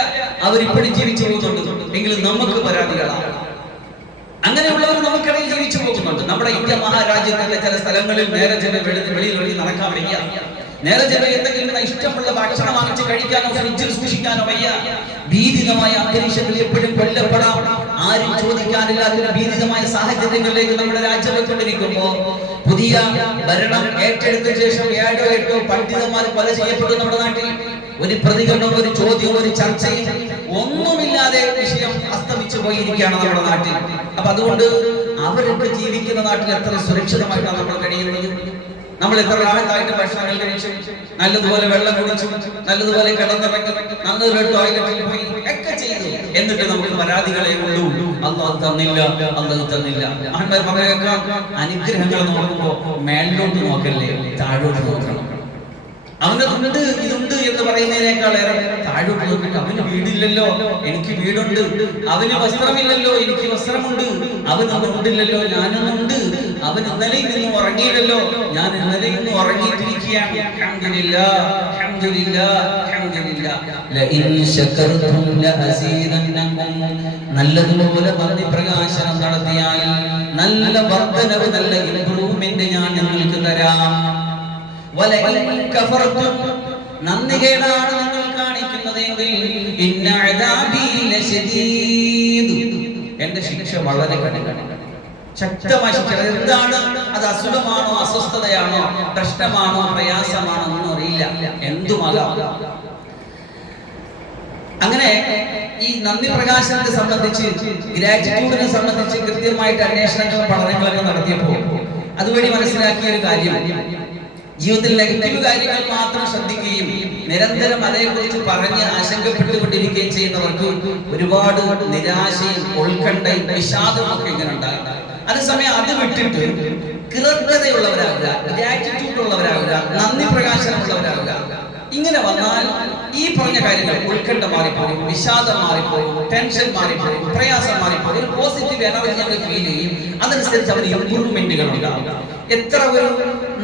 അവരിപ്പോഴും ജീവിച്ചു പോകുന്നുണ്ട്. എങ്കിലും നമുക്ക് പരാതികളാണ്. അങ്ങനെയുള്ളവർ നമുക്കിടയിൽ ജീവിച്ചു പോകുന്നുണ്ട്. നമ്മുടെ ഇന്ത്യ മഹാരാജ്യത്തിന്റെ ചില സ്ഥലങ്ങളിൽ നേരെ ചില വെളിയിൽ വഴി നടക്കാൻ വയ്യ. നേരെ ചില എന്തെങ്കിലും ഇഷ്ടമുള്ള ഭക്ഷണം വാങ്ങിച്ച് കഴിക്കാനോ ഫ്രിഡ്ജിൽ സൂക്ഷിക്കാനോ വയ്യ. ഭീതിതമായ അന്തരീക്ഷത്തിൽ എപ്പോഴും കൊല്ലപ്പെടാം, ആരും ചോദിക്കാനില്ലാത്ത ഭീതിതമായ സാഹചര്യങ്ങളിലേക്ക് നമ്മുടെ രാജ്യം എത്തിക്കൊണ്ടിരിക്കുമ്പോ പുതിയ ഭരണം ഏറ്റെടുത്ത ശേഷം 7 or 8 പണ്ഡിതന്മാർ കൊല ചെയ്യപ്പെട്ടു നമ്മുടെ നാട്ടിൽ. ഒരു പ്രതികരണവും ഒരു ചോദ്യവും ഒരു ചർച്ചയും ഒന്നുമില്ലാതെ വിഷയം അസ്തമിച്ചു പോയിരിക്കുകയാണ് നമ്മുടെ നാട്ടിൽ. അപ്പൊ അതുകൊണ്ട് അവരൊക്കെ ജീവിക്കുന്ന നാട്ടിൽ എത്ര സുരക്ഷിതമായിട്ടാണ് നമ്മൾ കഴിയുന്നത്? നമ്മൾ എത്ര റാഹത്തായിട്ട് ഭക്ഷണങ്ങൾ കഴിച്ചു, നല്ലതുപോലെ വെള്ളം കുടിച്ചു, നല്ലതുപോലെ കിടന്നിറങ്ങി, നല്ലതുപോലെ ടോയ്ലറ്റിൽ പോയി ഒക്കെ ചെയ്തു. എന്നിട്ട് നമുക്ക് പരാതികളെ ഉള്ളൂ. അല്ലാഹു തന്നില്ല, അല്ലാഹു തന്നില്ല. മഹാന്മാർ പറയുക, അനുഗ്രഹങ്ങൾ നോക്കുമ്പോ മേളിലോട്ട് നോക്കല്ലേ, താഴോട്ട് നോക്കണം. അവനതുണ്ട് ഇതുണ്ട് എന്ന് പറയുന്നതിനേക്കാളേറെ താഴോട്ട് നോക്കിയിട്ട് അവന് വീടില്ലല്ലോ, എനിക്ക് വീടുണ്ട്. അവന് വസ്ത്രമില്ലല്ലോ, എനിക്ക് വസ്ത്രമുണ്ട്. അവനൊന്നും ഉണ്ടില്ലല്ലോ, ഞാനൊന്നുണ്ട്. അവൻ ഇന്നലെയിൽ നിന്നും ഉറങ്ങിയില്ലല്ലോ, ഞാൻ ഇന്നലെയിൽ നിന്നും ഉറങ്ങിയിട്ടിരിക്കുകയാണ്. അൽഹംദുലില്ലാഹ്, അൽഹംദുലില്ലാഹ്, അൽഹംദുലില്ലാഹ്. ലഇൻ ശകർതും ലഅസീദന്നകും. നല്ലതുപോലെ നന്ദി പ്രകാശനം നടത്തിയാൽ നല്ല വർദ്ധനവ്, നല്ല ഇംപ്രൂവ്മെന്റ് ഞാൻ നിങ്ങൾക്ക് തരാം. നന്ദികേടാണ് നിങ്ങൾ കാണിക്കുന്നതെങ്കിൽ ഇന്ന അദാബി ലശദീദ്. എന്റെ ശിക്ഷ വളരെ കഠിനമാണ്, ശക്തമായ ശിക്ഷ. എന്താണ് അത്? അസുഖമാണോ, അസ്വസ്ഥതയാണോ, പ്രശ്നമാണോ, പ്രയാസമാണോ ഒന്നും അറിയില്ല, എന്തുമാകാം. അങ്ങനെ ഈ നന്ദി പ്രകാശനത്തെ സംബന്ധിച്ച്, ഗ്രാറ്റിറ്റ്യൂഡിനെ സംബന്ധിച്ച് കൃത്യമായിട്ട് അന്വേഷണങ്ങളും പഠനങ്ങളൊക്കെ നടത്തിയപ്പോൾ അതുവഴി മനസ്സിലാക്കിയ ഒരു കാര്യം, ജീവിതത്തിൽ നെഗറ്റീവ് കാര്യങ്ങൾ മാത്രം ശ്രദ്ധിക്കുകയും നിരന്തരം അതേക്കുറിച്ച് പറഞ്ഞ് ആശങ്കപ്പെട്ടുകൊണ്ടിരിക്കുകയും ചെയ്യുന്നവർക്ക് ഒരുപാട് നിരാശയും ഉത്കണ്ഠയും വിഷാദവും ഒക്കെ ഇങ്ങനെ ഉണ്ടാകും. അതേസമയം അത് വിട്ടിട്ട് കൃതജ്ഞതയുള്ളവരാകുക, ഗ്രാറ്റിറ്റ്യൂഡ് ഉള്ളവരാകുക, നന്ദി പ്രകാശനമുള്ളവരാകുക. ഇങ്ങനെ വന്നാൽ ഈ പറഞ്ഞ കാര്യങ്ങൾ ഉത്കണ്ഠ മാറിപ്പോകും, വിഷാദം മാറിപ്പോകും, ടെൻഷൻ മാറിപ്പോകും, പ്രയാസം മാറിപ്പോകും, ഒരു പോസിറ്റീവ് എനർജി നമുക്ക് ഫീൽ ചെയ്യും. അതനുസരിച്ച് അവന് ഇംപ്രൂവ്മെന്റുകൾ ഉണ്ടാകും. എത്ര ഒരു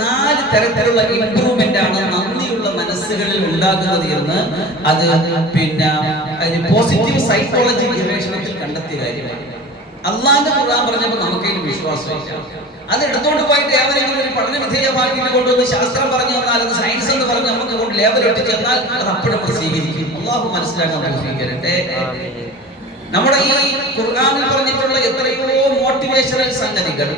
4 തരത്തിലുള്ള ഇംപ്രൂവ്മെന്റ് ആണ് നന്ദിയുള്ള മനസ്സുകളിൽ ഉണ്ടാകുന്നത് എന്ന് അത് പോസിറ്റീവ് സൈക്കോളജി ഗവേഷണത്തിൽ കണ്ടെത്തിയ കാര്യമാണ്. അള്ളാന്റെ ഖുർആൻ പറഞ്ഞപ്പോൾ നമുക്കതിന് വിശ്വാസമില്ല. അത് എടുത്തുകൊണ്ട് പോയിട്ട് ഏവരെങ്കിലും ഒരു പഠന വിധേയമാക്കിയിട്ട് കൊണ്ടുവന്ന് ശാസ്ത്രം പറഞ്ഞു തന്നാൽ, അത് സയൻസ് എന്ന് പറഞ്ഞ് നമുക്ക് കൊണ്ട് ലേബൽ ഒട്ടിച്ച് തന്നാൽ അത് അപ്പോഴും സ്വീകരിക്കും. അള്ളാഹു മനസ്സിലാക്കാൻ സ്വീകരിക്കട്ടെ. നമ്മുടെ ഈ ഖുർആനിൽ പറഞ്ഞിട്ടുള്ള എത്രയോ മോട്ടിവേഷണൽ സംഗതികൾ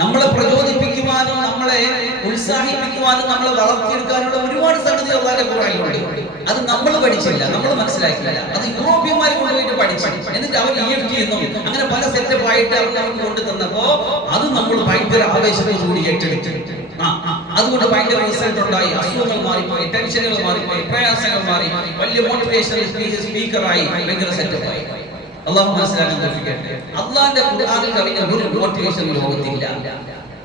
നമ്മളെ പ്രചോദിപ്പിക്കുവാനും നമ്മളെ ഉത്സാഹിപ്പിക്കുവാനും നമ്മളെ വളർത്തിയെടുക്കാനുള്ള ഒരുപാട് സംഗതികൾ അള്ളാഹുവിന്റെ ഖുർആനിലുണ്ട്. അത് നമ്മൾ പഠിച്ചില്ല, നമ്മൾ മനസ്സിലാക്കിയില്ല. അത് യൂറോപ്യന്മാർ കൊണ്ടുപോയിട്ട് പഠിച്ചു, എന്നിട്ട് അവർ EFT എന്നും അങ്ങനെ പല സെറ്റപ്പ് ആയിട്ട് അവർ നമുക്ക് കൊണ്ടു തന്നപ്പോ അത് നമ്മൾ ഭയങ്കര ആവേശത്തോടുകൂടി ഏറ്റെടുത്തു. അതുകൊണ്ട് ഭയങ്കര റിസൾട്ട് ഉണ്ടായി. അസുഖങ്ങൾ മാറിപ്പോയി, ടെൻഷനുകൾ മാറിപ്പോയി, പ്രയാസങ്ങൾ മാറി, വലിയ മോട്ടിവേഷണൽ സ്പീക്കറായി, ഭയങ്കര സെറ്റപ്പായി. അള്ളാഹു മനസ്സിലാക്കാൻ ശ്രമിക്കട്ടെ. അള്ളാന്റെ ഖുർആനിൽ കവിഞ്ഞ ഒരു മോട്ടിവേഷൻ ലോകത്തില്ല.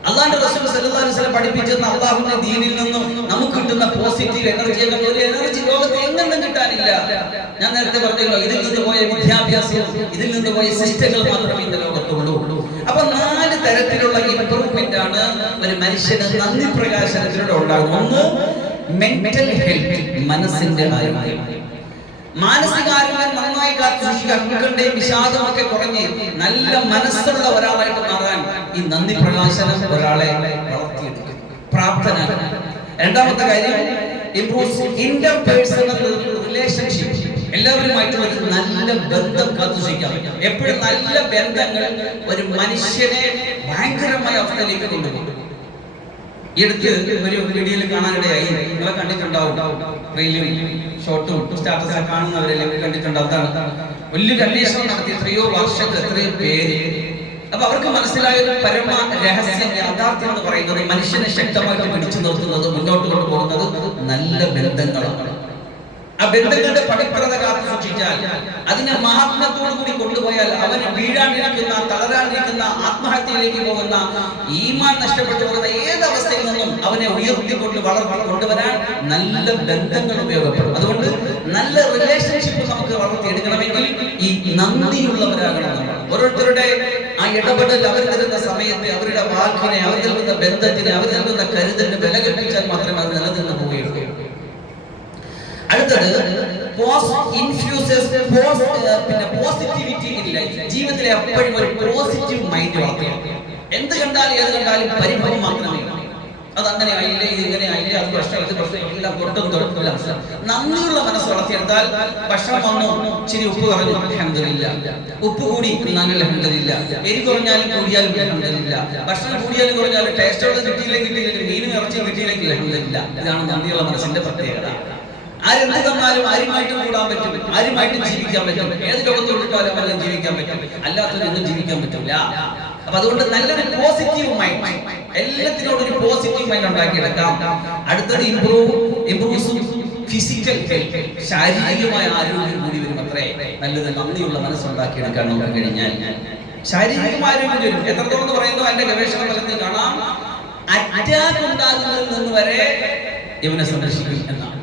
അള്ളാന്റെ റസൂൽ സല്ലല്ലാഹു അലൈഹി വസല്ലം പഠിപ്പിച്ചെന്ന അള്ളാഹുവിന്റെ ദീനിൽ നിന്നും നമുക്ക് കിട്ടുന്ന പോസിറ്റീവ് എനർജിയൊക്കെ ഒരു എനർജി ലോകത്ത് എങ്ങും കിട്ടാനില്ല. ഞാൻ നേരത്തെ പറഞ്ഞല്ലോ, ഇതിൽ നിന്ന് പോയ വിദ്യാഭ്യാസവും ഇതിൽ നിന്ന് പോയ സിസ്റ്റങ്ങൾ മാത്രമേ ഇന്ന് ലോകത്തുള്ളൂ. അപ്പൊ 4 തരത്തിലുള്ള ഇംപ്രൂവ്മെന്റ് ആണ് ഒരു മനുഷ്യന് നന്ദി പ്രകാശനത്തിലൂടെ ഉണ്ടാകുന്നത്. ഒന്ന്, മെന്റൽ ഹെൽത്ത്, മനസ്സിന്റെ ആരോഗ്യം. മാനസികാരോഗ്യം നന്നായി കാത്തുസൂക്ഷിക്കാൻ, ഉത്കണ്ഠയും വിഷാദവും ഒക്കെ കുറഞ്ഞ് നല്ല മനസ്സുള്ള ഒരാളായിട്ട് മാറാൻ ഈ നന്ദി പ്രകാശനം ഒരാളെ വളർത്തിയെടുക്കും, പ്രാപ്തനാക്കും. രണ്ടാമത്തെ കാര്യം, ഇന്റർപേഴ്സണൽ റിലേഷൻഷിപ്പ്. എല്ലാവരുമായിട്ടുള്ള ഒരു നല്ല ബന്ധം കാത്തുസൂക്ഷിക്കാൻ പറ്റും. എപ്പോഴും നല്ല ബന്ധങ്ങൾ ഒരു മനുഷ്യനെ ഭയങ്കരമായ അവസ്ഥയിലേക്ക് കൊണ്ടുപോകും. ഈ അടുത്ത് ഒരു വീഡിയോയിൽ കാണാനിടയായി, നിങ്ങളെ കണ്ടിട്ടുണ്ടാവും, റീലും ഷോർട്ടും സ്റ്റാറ്റസ് കാണുന്നവരെല്ലാം കണ്ടിട്ടുണ്ടാവും. അതാണ് വലിയൊരു അന്വേഷണം നടത്തി, എത്രയോ വർഷത്തിൽ എത്രയോ പേര്. അപ്പൊ അവർക്ക് മനസ്സിലായ ഒരു പരമ രഹസ്യം, യാഥാർത്ഥ്യം എന്ന് പറയുന്നത് മനുഷ്യനെ ശക്തമായിട്ട് പിടിച്ചു നിർത്തുന്നത്, മുന്നോട്ട് കൊണ്ടുപോകുന്നത് നല്ല ബന്ധങ്ങളാണ്. ആ ബന്ധങ്ങളുടെ പടിപ്പുറത കാത്തു സൂക്ഷിച്ചാൽ, അതിനെ മഹാത്മത്തോടു കൂടി കൊണ്ടുപോയാൽ, അവന് വീഴാണ്ടിരിക്കുന്ന, തളരാണ്ടിരിക്കുന്ന, ആത്മഹത്യയിലേക്ക് പോകുന്ന, ഈമാൻ നഷ്ടപ്പെട്ടു പോകുന്ന ഏതവസ്ഥയിൽ നിന്നും അവനെ ഉയർത്തിക്കൊണ്ട് വളർത്തി കൊണ്ടുവരാൻ നല്ല ബന്ധങ്ങൾ ഉപയോഗപ്പെടും. അതുകൊണ്ട് നല്ല റിലേഷൻഷിപ്പ് നമുക്ക് വളർത്തിയെടുക്കണമെങ്കിൽ ഈ നന്ദിയുള്ളവരാകണം. ഓരോരുത്തരുടെ ആ ഇടപെടൽ, അവർ തരുന്ന സമയത്തെ, അവരുടെ വാക്കിനെ, അവർ നൽകുന്ന ബന്ധത്തിനെ, അവർ നൽകുന്ന കരുതലിന് വില കൽപ്പിച്ചാൽ മാത്രമേ അത് നിലനിന്ന് പോവുകയുള്ളൂ. അടുത്തത്, പോസിറ്റിവിറ്റി ഇൻ ലൈഫ്. ജീവിതത്തിലെ എപ്പോഴും ഒരു പോസിറ്റീവ് മൈൻഡ് വളർത്തുക. എന്ത് കണ്ടാലും ഏത് കണ്ടാലും പരിഭവം മാത്രമേ. അത് അങ്ങനെ ആയില്ലേ, ഇത് ഇങ്ങനെ ആയില്ലേ, അത് പ്രശ്നം, ഇത് പ്രശ്നം, എല്ലാം തൊട്ടും തൊട്ടുമില്ല. നന്ദിയുള്ള മനസ്സ് വളർത്തിയെടുത്താൽ, ഭക്ഷണം വന്നു, ഇച്ചിരി ഉപ്പ് കുറഞ്ഞു, അൽഹംദുലില്ലാഹ്. ഉപ്പ് കൂടി, അൽഹംദുലില്ലാഹ്. എരി കുറഞ്ഞാലും കൂടിയാലും അൽഹംദുലില്ലാഹ്. ഭക്ഷണം കൂടിയാലും കുറഞ്ഞാലും, ടേസ്റ്റ് ഉള്ളത് കിട്ടിയില്ലെങ്കിൽ, മീനും ഇറച്ചി കിട്ടിയില്ലെങ്കിൽ അൽഹംദുലില്ലാഹ്. ഇതാണ് നന്ദിയുള്ള മനസ്സിന്റെ പ്രത്യേകത. ആരെന്ത് തന്നാലും ആരുമായിട്ടും കൂടാൻ പറ്റും, ആരുമായിട്ടും ജീവിക്കാൻ പറ്റും. ഏത് ലോകത്തോട്ടാലും എല്ലാം ജീവിക്കാൻ പറ്റും, അല്ലാത്തതൊന്നും ജീവിക്കാൻ പറ്റില്ല. അപ്പൊ അതുകൊണ്ട് നല്ലൊരു പോസിറ്റീവ് മൈൻഡ്, എല്ലാത്തിനോടും ഒരു പോസിറ്റീവ് മൈൻഡ് ഉണ്ടാക്കിയെടുക്കാം. അടുത്തത് ഫിസിക്കൽ ഹെൽത്ത്, ശാരീരികമായ ആരോഗ്യം കൂടി വരും. അത്രേ നല്ലത് നന്ദിയുള്ള മനസ്സുണ്ടാക്കിയെടുക്കാൻ നമുക്ക് കഴിഞ്ഞാൽ ശാരീരികമായ ആരോഗ്യം വരും. എത്രത്തോളം എന്ന് പറയുന്നു, എന്റെ ഗവേഷണ ഫലത്തിൽ കാണാം, അറ്റാക്ക് ഉണ്ടാകുന്നതിൽ നിന്ന് വരെ ഇവനെ സംരക്ഷിക്കും എന്നാണ്.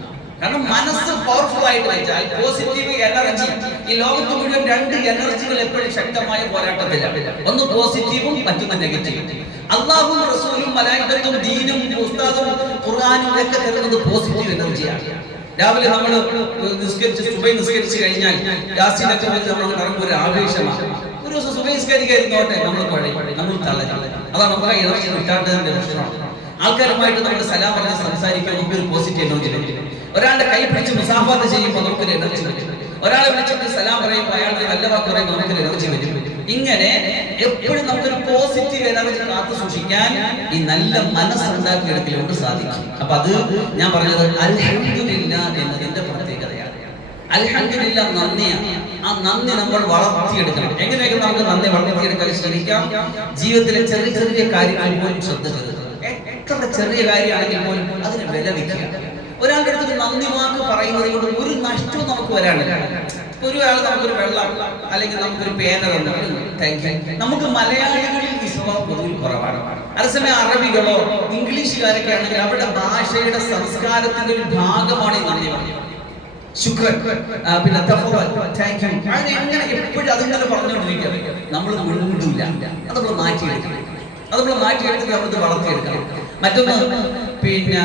കാരണം മനസ്സ് പവർഫുൾ ആയിട്ട് വെച്ചാൽ, പോസിറ്റീവ് എനർജി, ഈ ലോകത്ത് മുഴുവൻ 2 എനർജികൾ എപ്പോഴും ശക്തമായ പോരാട്ടത്തിലാണ്. ഒന്ന് പോസിറ്റീവും, മറ്റൊന്ന് നെഗറ്റീവും. അള്ളാഹും റസൂലും മലായികത്തും ദീനും ഉസ്താദും ഖുർആനും ഒക്കെ തരുന്നത് പോസിറ്റീവ് എനർജിയാണ്. രാവിലെ നമ്മൾ സുബഹി നിസ്കരിച്ച് കഴിഞ്ഞാൽ യാസീനൊക്കെ നമ്മൾ നടക്കുമ്പോൾ ഒരു ആവേശമാണ്. ഒരു ദിവസം സുബഹി നിസ്കരിക്കാതിരുന്നോട്ടെ, നമ്മൾ നമ്മൾ തളരും. അതാണ് നമുക്ക് എനർജി കിട്ടാത്തതിന്റെ പ്രശ്നമാണ്. ആൾക്കാരുമായിട്ട് നമ്മൾ സലാം പറഞ്ഞ് സംസാരിക്കുമ്പോൾ നമുക്ക് ഒരു പോസിറ്റീവ് എനർജി വരും. ഒരാളുടെ കൈ പിടിച്ച് മുസാഫത്ത് ചെയ്യുമ്പോൾ നമുക്കൊരു എനർജി വരും. ഒരാളെ വിളിച്ചിട്ട് സലാം പറയുമ്പോൾ അയാളുടെ നല്ല വാക്ക് പറയുമ്പോൾ നമുക്കൊരു എനർജി വരും. ഇങ്ങനെ എപ്പോഴും നമുക്കൊരു പോസിറ്റീവ് എനർജി കാത്തു സൂക്ഷിക്കാൻ ഈ നല്ല മനസ്സുണ്ടാക്കിയെടുക്കലുകൊണ്ട് സാധിക്കും. അപ്പൊ അത് ഞാൻ പറഞ്ഞത് അൽഹംദുലില്ലാഹ് എന്നതിന്റെ പ്രത്യേകതയാണ്. അൽഹംദുലില്ലാഹ് നന്ദിയാണ്. ആ നന്ദി നമ്മൾ വളർത്തിയെടുക്കണം. എങ്ങനെയൊക്കെ നമുക്ക് നന്ദി വളർത്തിയെടുക്കാൻ ശ്രമിക്കാം? ജീവിതത്തിലെ ചെറിയ ചെറിയ കാര്യങ്ങൾ പോലും ശ്രദ്ധ ചെലുത്തുക. എത്ര ചെറിയ കാര്യമാണെങ്കിൽ പോലും അതിന് വില വെക്കുക. ഒരാളുടെ അടുത്ത് നന്ദി വാക്ക് പറയുന്നത് കൊണ്ട് ഒരു നഷ്ടവും നമുക്ക് വരാനില്ല. ഒരാൾ നമുക്കൊരു വെള്ളം അല്ലെങ്കിൽ നമുക്കൊരു പേന തന്നു, താങ്ക് യു. നമുക്ക് മലയാളികളിൽ സ്വഭാവം പൊതുവിൽ കുറവാണ്. അതേസമയം അറബികളോ ഇംഗ്ലീഷുകാരൊക്കെ ആണെങ്കിൽ അവരുടെ ഭാഷയുടെ സംസ്കാരത്തിന്റെ ഒരു ഭാഗമാണ് ഈ നന്ദി പറയുന്നത്. ശുക്രൻ, പിന്നെ താങ്ക് യു, അങ്ങനെ എപ്പോഴും അതിങ്ങനെ പറഞ്ഞുകൊണ്ടിരിക്കുക. നമ്മൾ മിണ്ടൂല, അത് നമ്മൾ മാറ്റിയെടുക്കണം. നമ്മൾ വളർത്തിയെടുക്കണം. മറ്റൊന്ന്, പിന്നെ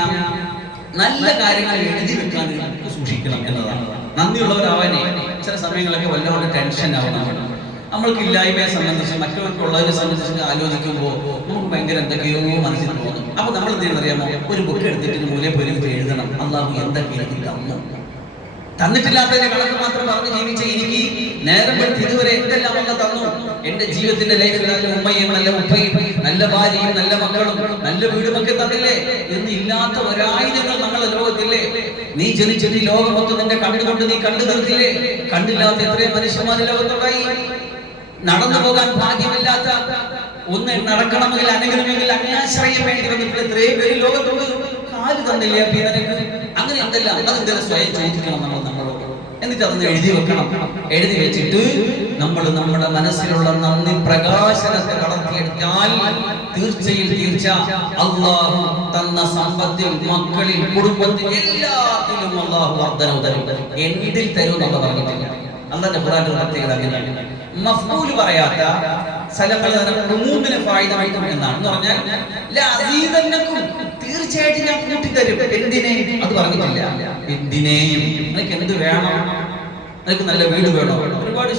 നല്ല കാര്യങ്ങൾ എഴുതി വെക്കാൻ സൂക്ഷിക്കണം എന്നതാണ്. നന്ദിയുള്ളവരാവാനേ ചില സമയങ്ങളൊക്കെ വല്ലാണ്ട് ടെൻഷൻ ആവുന്നതാണ്. നമ്മൾക്ക് ഇല്ലായ്മയെ സംബന്ധിച്ച് മറ്റവർക്കുള്ളതിനെ സംബന്ധിച്ച് ആലോചിക്കുമ്പോൾ നമുക്ക് ഭയങ്കര എന്തൊക്കെയോ മനസ്സിൽ തോന്നും. അപ്പൊ നമ്മൾ എന്ത് ചെയ്യുന്ന അറിയാമോ, ഒരു ബുക്ക് എടുത്തിട്ട് മൂലം പോയി എഴുതണം, അള്ളാഹു എന്തൊക്കെ എനിക്ക് തന്നിട്ടില്ലാത്തതിന്റെ കണക്ക് മാത്രം പറഞ്ഞ് ജീവിച്ച എനിക്ക് നേരം വെളുത്ത് ഇതുവരെ എന്തെല്ലാം അല്ല തന്നു. എന്റെ ജീവിതത്തിന്റെ ലൈഫിൽ നല്ല ഉമ്മയും നല്ല ഉപ്പയും നല്ല ഭാര്യയും നല്ല മക്കളും നല്ല വീടുമൊക്കെ തന്നില്ലേ എന്ന് ഇല്ലാത്ത ഒരായിരങ്ങൾ നമ്മളെ ലോകത്തില്ലേ. നീ ജനിച്ചിട്ട് ഈ ലോകം മൊത്തം നിന്റെ കണ്ടുകൊണ്ട് നീ കണ്ടു നിർത്തില്ലേ. കണ്ടില്ലാത്ത എത്രയും മനുഷ്യന്മാർ ലോകത്തുണ്ടായി. നടന്നു പോകാൻ ഭാഗ്യമില്ലാത്ത, ഒന്ന് നടക്കണമെങ്കിൽ അനുഗ്രഹമെങ്കിൽ അന്യാശ്രയം വേണ്ടി വന്നിട്ട് എത്രയും പേര് ലോകത്തുണ്ട്. കാല് തന്നില്ലേ അങ്ങനെ എന്തെല്ലാം. അതെന്തെല്ലാം സ്വയം ചോദിക്കണം നമ്മളോട്. എന്നിട്ട് അതൊന്ന് എഴുതി വെക്കണം. എഴുതി വെച്ചിട്ട് നമ്മൾ നമ്മുടെ മനസ്സിലുള്ള നന്ദി പ്രകാശനത്തെ വളർത്തിയെടുത്താൽ തീർച്ച അള്ളാഹു തന്ന സമ്പത്തിൽ, മക്കളിൽ, കുടുംബത്തിൽ എല്ലാത്തിലും അള്ളാഹു വർദ്ധനവ് തരും. എന്തിൽ തരും എന്ന് പറഞ്ഞിട്ടില്ല. അള്ളാഹുവിന്റെ ഖുർആനിൽ പ്രത്യേകത അങ്ങനെയാണ്. മഫ്ഊൽ പറയാത്ത സ്ഥലങ്ങളിൽ ഉമൂമിനെ ഫായിദ വഹിക്കും എന്നാണ്. എന്ന് പറഞ്ഞാൽ ലഅസീദന്നകും, തീർച്ചയായിട്ടും ഞാൻ കൂട്ടിത്തരും. എന്തിനെ അത് പറഞ്ഞിട്ടില്ല. എന്തിനേയും. നിനക്ക് എന്ത് വേണം? നിനക്ക് നല്ല വീട് വേണോ? ഒരുപാട്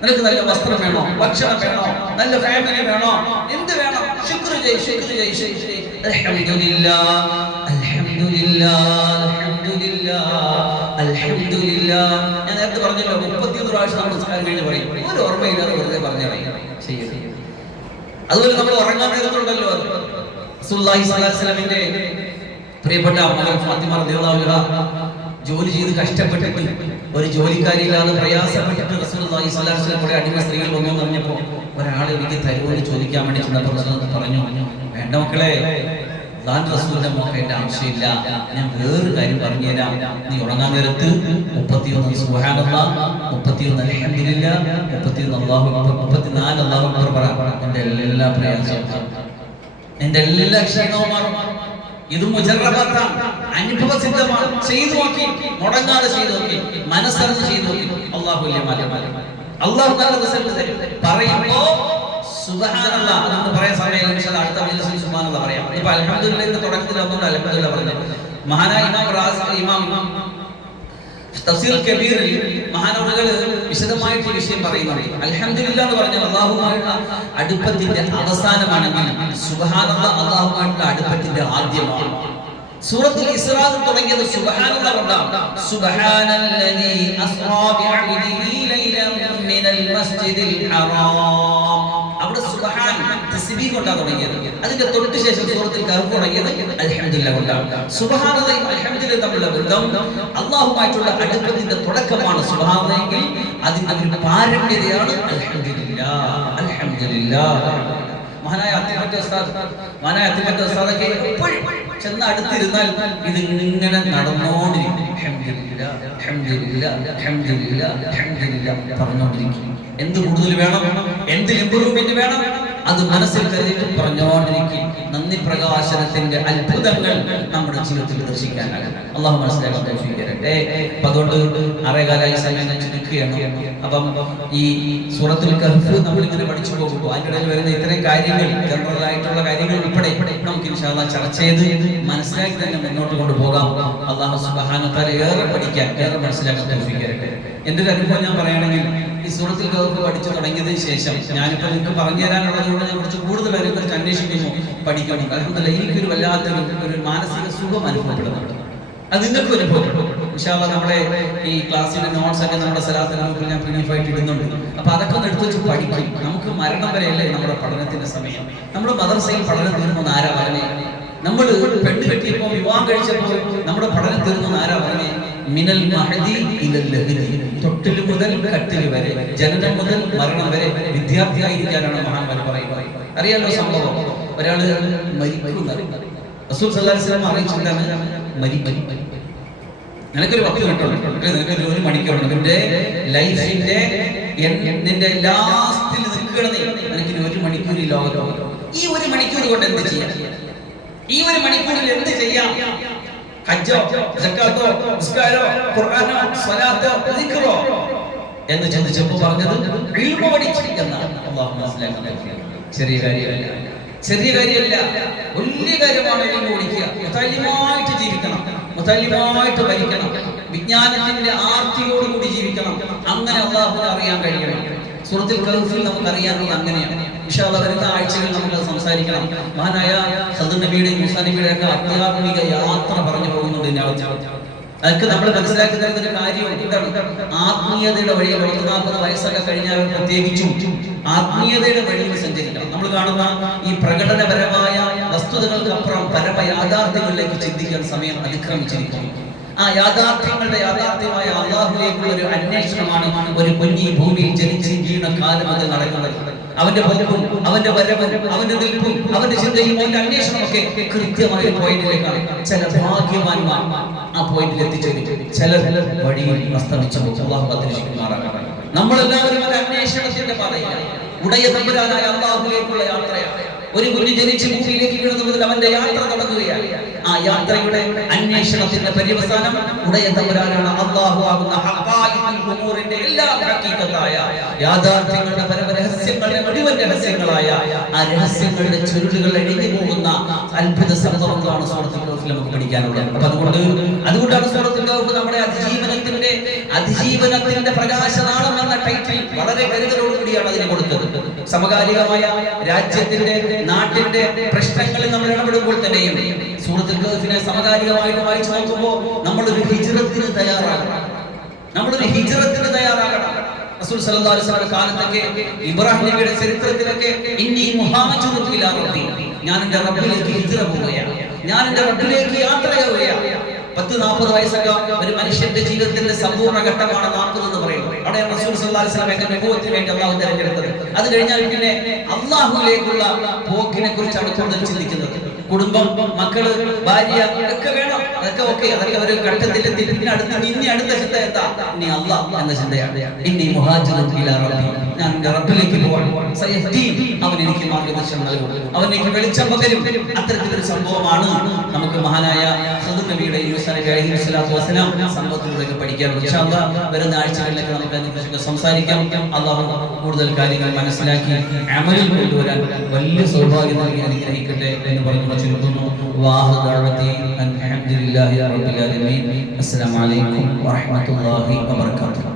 നിനക്ക് നല്ല വസ്ത്രം വേണോ? ഭക്ഷണം വേണോ? നല്ല ഫാമിലി വേണോ? എന്ത് വേണം? ശുക്ർ ചെയ്യ്. അൽഹംദുലില്ലാഹ് അൽഹംദുലില്ലാഹ്. ഞാൻ നേരത്തെ പറഞ്ഞല്ലോ 31 പ്രാവശ്യം നമ്മൾ നിസ്കാരം കഴിഞ്ഞ് പറയും. ഒരു ഓർമ്മയില്ലാതെ വെറുതെ പറഞ്ഞാൽ ചെയ്യരുത്. അതുപോലെ നമ്മൾ ഉറങ്ങാൻ നേരത്തുണ്ടല്ലോ, റസൂലുള്ളാഹി സ്വല്ലല്ലാഹു അലൈഹി വസല്ലമിന്റെ പ്രിയപ്പെട്ട മകൾ ഫാത്തിമ റളിയല്ലാഹു അൻഹ ജോലി ചെയ്ത് കഷ്ടപ്പെട്ടിട്ട് ഒരു ജോലിക്കാരിയില്ലാതെ പ്രയാസപ്പെട്ടിട്ട് റസൂലുള്ളാഹി സ്വല്ലല്ലാഹു അലൈഹി വസല്ലം അടിമ സ്ത്രീകൾ വന്നു പറഞ്ഞപ്പോൾ ഒരാൾ എനിക്ക് തരുമെന്ന് ചോദിക്കാൻ വേണ്ടി ചെന്നപ്പോൾ പറഞ്ഞു, വേണ്ട മക്കളെ, റസൂലിന്റെ മോക്ക് എന്റെ ആവശ്യമില്ല. ഞാൻ വേറൊരു കാര്യം പറഞ്ഞുതരാം. നീ ഉറങ്ങാൻ നേരത്ത് 31 സുബ്ഹാനല്ലാഹ്, 31 അൽഹംദുലില്ലാഹ്, 31 അല്ലാഹു അക്ബർ, 34 അല്ലാഹു അക്ബർ പറ. എന്റെ എല്ലാ പ്രയാസവും, എന്റെ എല്ലാ ക്ഷീണവും മാറും. ഇത് മുജറബത്താണ്, അനുഭവസിദ്ധമാണ്. ചെയ്തു നോക്കി, മുടങ്ങാതെ ചെയ്തു നോക്കി, മനസ്സറിഞ്ഞ് ചെയ്തു നോക്കി. അല്ലാഹു വലിയ മാറ്റം. അല്ലാഹു നല്ല റിസൾട്ട് തരും. പറയുമ്പോ സുബ്ഹാനല്ലാഹ് എന്ന് പറയാൻ സമയം അടുത്ത മജ്ലിസിൽ സുബ്ഹാനല്ലാഹ് പറയാം. ഇപ്പൊ അൽഹംദുലില്ലാഹിന്റെ തുടക്കത്തിൽ വന്നുകൊണ്ട് അൽഹംദുലില്ലാഹ് പറഞ്ഞു. മഹാനായ ഇമാം തഫ്സീർ കബീറിൽ മഹാനവറുകൾ വിശദമായിട്ട് ഈ വിഷയം പറയുന്നുണ്ട്. അൽഹംദുലില്ലാഹ് എന്ന് പറഞ്ഞാൽ അല്ലാഹുമായുള്ള അടുപ്പത്തിന്റെ അവസാനമാണെങ്കിൽ സുബ്ഹാനല്ലാഹ് അല്ലാഹുമായുള്ള അടുപ്പത്തിന്റെ ആദ്യമാണ്. സൂറത്തുൽ ഇസ്റാ തുടങ്ങിയത് സുബ്ഹാനല്ലാഹ് കൊണ്ടാണ്. സുബ്ഹാനല്ലദീ അസ്റാ ബിഅബ്ദിഹി ലൈലൻ മിനൽ മസ്ജിദിൽ ഹറാം. അവിടെ സുബ്ഹാൻ തസ്ബീഹ് കൊണ്ടാണ് തുടങ്ങിയത്. അതിന്റെ തൊട്ട് ശേഷം സൂറത്തുൽ കഹ്ഫ് തുടങ്ങിയത് അൽഹംദുലില്ലാഹ് കൊണ്ടാണ്. സുബ്ഹാനല്ലാഹി അൽഹംദുലില്ലാഹി തമ്മിലുള്ള ബന്ധം അല്ലാഹുമായിട്ടുള്ള അടുപ്പത്തിന്റെ തുടക്കമാണ് സുബ്ഹാനല്ലാഹി. അതിന്റെ ഒരു പാരമ്യതയാണ് അൽഹംദുലില്ലാഹ്. മഹാനായ അത്തിമത്തെ ഉസ്താദൊക്കെ എപ്പോഴും ചെന്ന് അടുത്തിരുന്നാൽ ഇത് ഇങ്ങനെ നടന്നോണ്ടിരിക്കും. പറഞ്ഞോണ്ടിരിക്കും. എന്ത് കൂടുതൽ വേണം, എന്ത് ഇംപ്രൂവ്മെന്റ് വേണം, അത് മനസ്സിൽ കരുതിയിട്ട് പറഞ്ഞോണ്ടിരിക്കും. നന്ദി പ്രകാശനത്തിന്റെ അത്ഭുതങ്ങൾ നമ്മുടെ ജീവിതത്തിൽ ദർശിക്കാനാകും. അള്ളാഹു മനസ്സിലാക്കാൻ തൗഫീഖ്. അപ്പൊ അതുകൊണ്ട് 6:15 സമയം ചുരുക്കുകയാണ്. അപ്പം ഈ സൂറത്തുൽ കഹ്ഫ് നമ്മൾ ഇങ്ങനെ പഠിച്ചു പോകുമ്പോൾ അതിനിടയിൽ വരുന്ന ഇത്തരം കാര്യങ്ങൾ, ജനറൽ ആയിട്ടുള്ള കാര്യങ്ങൾ ഉൾപ്പെടെ നമുക്ക് ഇൻഷാ അല്ലാഹ് ചർച്ച ചെയ്ത് മനസ്സിലാക്കി തന്നെ മുന്നോട്ട് കൊണ്ടുപോകാം. അള്ളാഹു സുബ്ഹാനഹു വ തആല ഏറെ പഠിക്കാൻ, ഏറെ മനസ്സിലാക്കാൻ തൗഫീഖ് തരട്ടെ. എന്റെ ഒരു അനുഭവം ഞാൻ പറയുകയാണെങ്കിൽ, ഈ സൂറത്തുൽ കഹ്ഫ് പഠിച്ചു തുടങ്ങിയതിന് ശേഷം ഞാനിപ്പോൾ നിങ്ങൾക്ക് പറഞ്ഞു തരാനുള്ളത് കൊണ്ട് ഞാൻ കുറച്ച് കൂടുതൽ അതിനെക്കുറിച്ച് അന്വേഷിക്കുന്നു, പഠിക്കണം. അൽഹംദുലില്ലാഹ് എനിക്കൊരു വല്ലാത്തൊരു ഒരു മാനസിക സുഖം അനുഭവപ്പെടുന്നുണ്ട്. അത് നിങ്ങൾക്ക് അനുഭവപ്പെടും. ഇൻഷാ അല്ലാഹ് നമ്മുടെ ഈ ക്ലാസ്സിന്റെ നോട്ട്സ് ഒക്കെ നമ്മുടെ സലാത്തിന്റെ ഗ്രൂപ്പിൽ ഞാൻ പ്രിന്റായിട്ട് ഇടുന്നുണ്ട്. അപ്പൊ അതൊക്കെ ഒന്ന് എടുത്തു വെച്ച് പഠിക്കും. നമുക്ക് മരണം വരെയല്ലേ നമ്മുടെ പഠനത്തിന്റെ സമയം. നമ്മൾ മദ്രസയിൽ പഠനം തീർന്നു ആരാ പറഞ്ഞേ? നമ്മൾ പെണ്ണ് കെട്ടിയപ്പോൾ, വിവാഹം കഴിച്ചപ്പോൾ നമ്മുടെ പഠനം തീർന്നു ആരാ പറഞ്ഞേ? മിനൽ മഹദി ഇലൽ ലഹദി. തൊട്ടിൽ മുതൽ കട്ടിൽ വരെ, ജനനം മുതൽ മരണം വരെ വിദ്യാർത്ഥിയായിരിക്കാനാണ് മഹാന്മാർ പറയുന്നത്. അറിയാലോ സംഭവം. ഒരാള് മരിക്കുന്നത് റസൂൽ സല്ലല്ലാഹു അലൈഹി വസല്ലം അറിയിച്ചിട്ടാണ് മരിക്കും. നിനക്കൊരു 10 മിനിറ്റ്, നിനക്കൊരു 1 മണിക്കൂറുണ്ട്. നിന്റെ ലൈഫിന്റെ നിന്റെ ലാസ്റ്റിൽ നിൽക്കുക ജീവിക്കണം. എനിക്ക് 1 മണിക്കൂർ ഈ ലോകത്തോ, ഈ 1 മണിക്കൂർ കൊണ്ട് എന്ത് ചെയ്യാം? ഈ 1 മണിക്കൂറിൽ എന്ത് ചെയ്യാം? ഹജ്ജോ, സക്കാത്തോ, നിസ്കാരോ, ഖുർആനോ, സ്വലാത്തോ, ദിക്റോ എന്ന് ചിന്തിച്ചപ്പോൾ പറഞ്ഞത് ഇൽമു പഠിക്കുക എന്നാണ്. അല്ലാഹു മനസ്സിലാക്കാൻ ചെറിയ കാര്യമല്ല, ചെറിയ കാര്യമല്ല, വലിയ കാര്യമാണ്. ഇൽമു പഠിക്കുക, മുതല്ലിമായിട്ട് ജീവിക്കണം, മുതല്ലിമായിട്ട് ഭരിക്കണം, വിജ്ഞാനത്തിന്റെ ആർത്തിയോടുകൂടി ജീവിക്കണം. അങ്ങനെ അല്ലാഹുവിനെ അറിയാൻ കഴിയണം. സൂറത്തുൽ കഹ്ഫിൽ നമുക്ക് അറിയാനുള്ളത് അങ്ങനെയാണ്. ഇൻഷാ അല്ലാഹ് വരുന്ന ആഴ്ചകളിൽ നമുക്ക് സംസാരിക്കണം. മഹാനായ ഖദർ നബിയുടെയും മൂസാ നബിയുടെയും ഒക്കെ ആധ്യാത്മിക യാത്ര പറഞ്ഞു പോകുന്നുണ്ട് ഇതിനകത്ത്. അതൊക്കെ നമ്മൾ മനസ്സിലാക്കി തരുന്ന ഒരു കാര്യം എന്താണ്? ആത്മീയതയുടെ വഴി 40 വയസ്സൊക്കെ കഴിഞ്ഞാൽ പ്രത്യേകിച്ചും ആത്മീയതയുടെ വഴിയിൽ സഞ്ചരിക്കണം. നമ്മൾ കാണുന്ന ഈ പ്രകടനപരമായ വസ്തുതകൾക്കപ്പുറം പരമ യാഥാർത്ഥ്യങ്ങളിലേക്ക് ചിന്തിക്കാൻ സമയം അതിക്രമിച്ചിരിക്കുന്നു. ആ യാഥാർത്ഥ്യങ്ങളുടെ യാഥാർത്ഥ്യമായ അല്ലാഹുവിലേക്കുള്ള ഒരു അന്വേഷണമാണ് ഒരു കുഞ്ഞി ഭൂമിയിൽ ജനിച്ച് വീണ കാലം അത് നടക്കുന്നത്. അവന്റെ പോക്കും, അവന്റെ വരവും, അവന്റെ നിൽപ്പും, അവന്റെ ചിന്തയും, അവന്റെ അന്വേഷണമൊക്കെ കൃത്യമായ പോയിന്റിലേക്കാണ്. ചില ഭാഗ്യവാന്മാർ ആ പോയിന്റിൽ എത്തിച്ചേരും, ചിലർ വഴിയിൽ അസ്തമിച്ചു പോകും. അല്ലാഹു കാത്തിരക്ഷിക്കുമാറാകട്ടെ. നമ്മളെല്ലാവരും ഒരു അന്വേഷണത്തിന്റെ പാതയിലാണ്. ഉടയ തമ്പുരാനായ അല്ലാഹുവിലേക്കുള്ള യാത്രയാണ്. ഒരു കുഞ്ഞ് ജനിച്ച് ഭൂമിയിലേക്ക് വീഴുന്ന മുതൽ അവന്റെ യാത്ര തുടങ്ങുകയാണ്. ആ യാത്രയുടെ അന്വേഷണത്തിന്റെ പര്യവസാനം ഉടയ തമ്പുരാനാണ്. അല്ലാഹു ആകുന്ന ഹഖായിഖുൽ ഉമൂറിന്റെ എല്ലാ ഹഖീഖത്തായ യാഥാർത്ഥ്യങ്ങളുടെ പരമരഹസ്യങ്ങളുടെ മുഴുവൻ രഹസ്യങ്ങളായ ആ രഹസ്യങ്ങളുടെ ചുരുളുകൾ അഴിഞ്ഞു പോകുന്ന അത്ഭുത സംഭവങ്ങളാണ് സൂറത്തുൽ കഹ്ഫിൽ നമുക്ക് പഠിക്കാനുള്ളത്. അപ്പൊ അതുകൊണ്ടാണ് സൂറത്തുൽ കഹ്ഫ് നമ്മുടെ അതിജീവനത്തിന്റെ പ്രകാശനാളം എന്ന ടൈറ്റിൽ വളരെ കരുതലോടുകൂടിയാണ് അതിന് കൊടുത്തത്. സമകാലികമായ രാജ്യത്തിന്റെ, നാട്ടിന്റെ പ്രശ്നങ്ങളിൽ നമ്മൾ ഇടപെടുമ്പോൾ തന്നെയും സൂറത്തുൽ കഹ്ഫിനെ സമകാലികമായിട്ട് വായിച്ചു നോക്കുമ്പോൾ നമ്മളൊരു ഹിജ്റത്തിന് തയ്യാറാകണം. റസൂൽ സല്ലല്ലാഹു അലൈഹി വസല്ലം കാലത്തൊക്കെ ഇബ്രാഹിം നബിയുടെ ചരിത്രത്തിലൊക്കെ ഇന്നി മുഹാജിറുൻ ഇലാ റബ്ബി, ഞാൻ എൻ്റെ റബ്ബിലേക്ക് ഹിജ്റ പോവുകയാണ്, ഞാൻ എൻ്റെ റബ്ബിലേക്ക് യാത്രയാവുകയാണ്. 40 വയസ്സൊക്കെ ഒരു മനുഷ്യന്റെ ജീവിതത്തിന്റെ സമ്പൂർണ്ണ ഘട്ടമാണ് 40 എന്ന് പറയുന്നത്. അവിടെ റസൂൽ സല്ലല്ലാഹു അലൈഹി വസല്ലം എന്റെ അനുഭവത്തിന് വേണ്ടി അല്ലാഹു തിരഞ്ഞെടുത്തത്. അത് കഴിഞ്ഞാൽ പിന്നെ അല്ലാഹുവിലേക്കുള്ള പോക്കിനെ കുറിച്ചാണ് കൂടുതൽ ചിന്തിക്കുന്നത്. കുടുംബം, മക്കള്, ഭാര്യ ഒക്കെ വേണം, അതൊക്കെ ഓക്കെ, അതൊക്കെ ഒരു ഘട്ടത്തിലെത്തി. പിന്നെ അടുത്ത ചിന്ത എന്താ? ഇനി അല്ലാഹ് എന്ന ചിന്തയാണ്. ഇന്നി മുഹാജിറുൻ ഇലാ റബ്ബി, ഞാൻ എൻ്റെ റബ്ബിലേക്ക് പോവാണ്. സയഹ്ദീൻ, അവൻ എനിക്ക് മാർഗ്ഗദർശനം നൽകും, അവൻ എനിക്ക് വെളിച്ചം പകരും. അത്തരത്തിലൊരു സംഭവമാണ് നമുക്ക് മഹാനായ ഖദർ നബിയുടെ മൂസാ നബി അലൈഹി സ്വലാത്തു വസ്സലാം സംഭവത്തിലൂടെ പഠിക്കാറുണ്ട്. ഇൻഷാ അല്ലാഹ് വരുന്ന ആഴ്ചകളിലേക്ക് നമുക്ക് അതിനെക്കുറിച്ച് സംസാരിക്കാം. അല്ലാഹു കൂടുതൽ കാര്യങ്ങൾ മനസ്സിലാക്കി അമലിൽ കൊണ്ടുവരാൻ വലിയ സൗഭാഗ്യം നൽകി അനുഗ്രഹിക്കട്ടെ എന്ന് പറഞ്ഞു ചുരുക്കുന്നു. വാഹു ദഅവതി അൽഹംദുലില്ലാഹി റബ്ബിൽ ആലമീൻ. അസ്സലാമു അലൈക്കും വറഹ്മത്തുള്ളാഹി വബറകാതുഹു.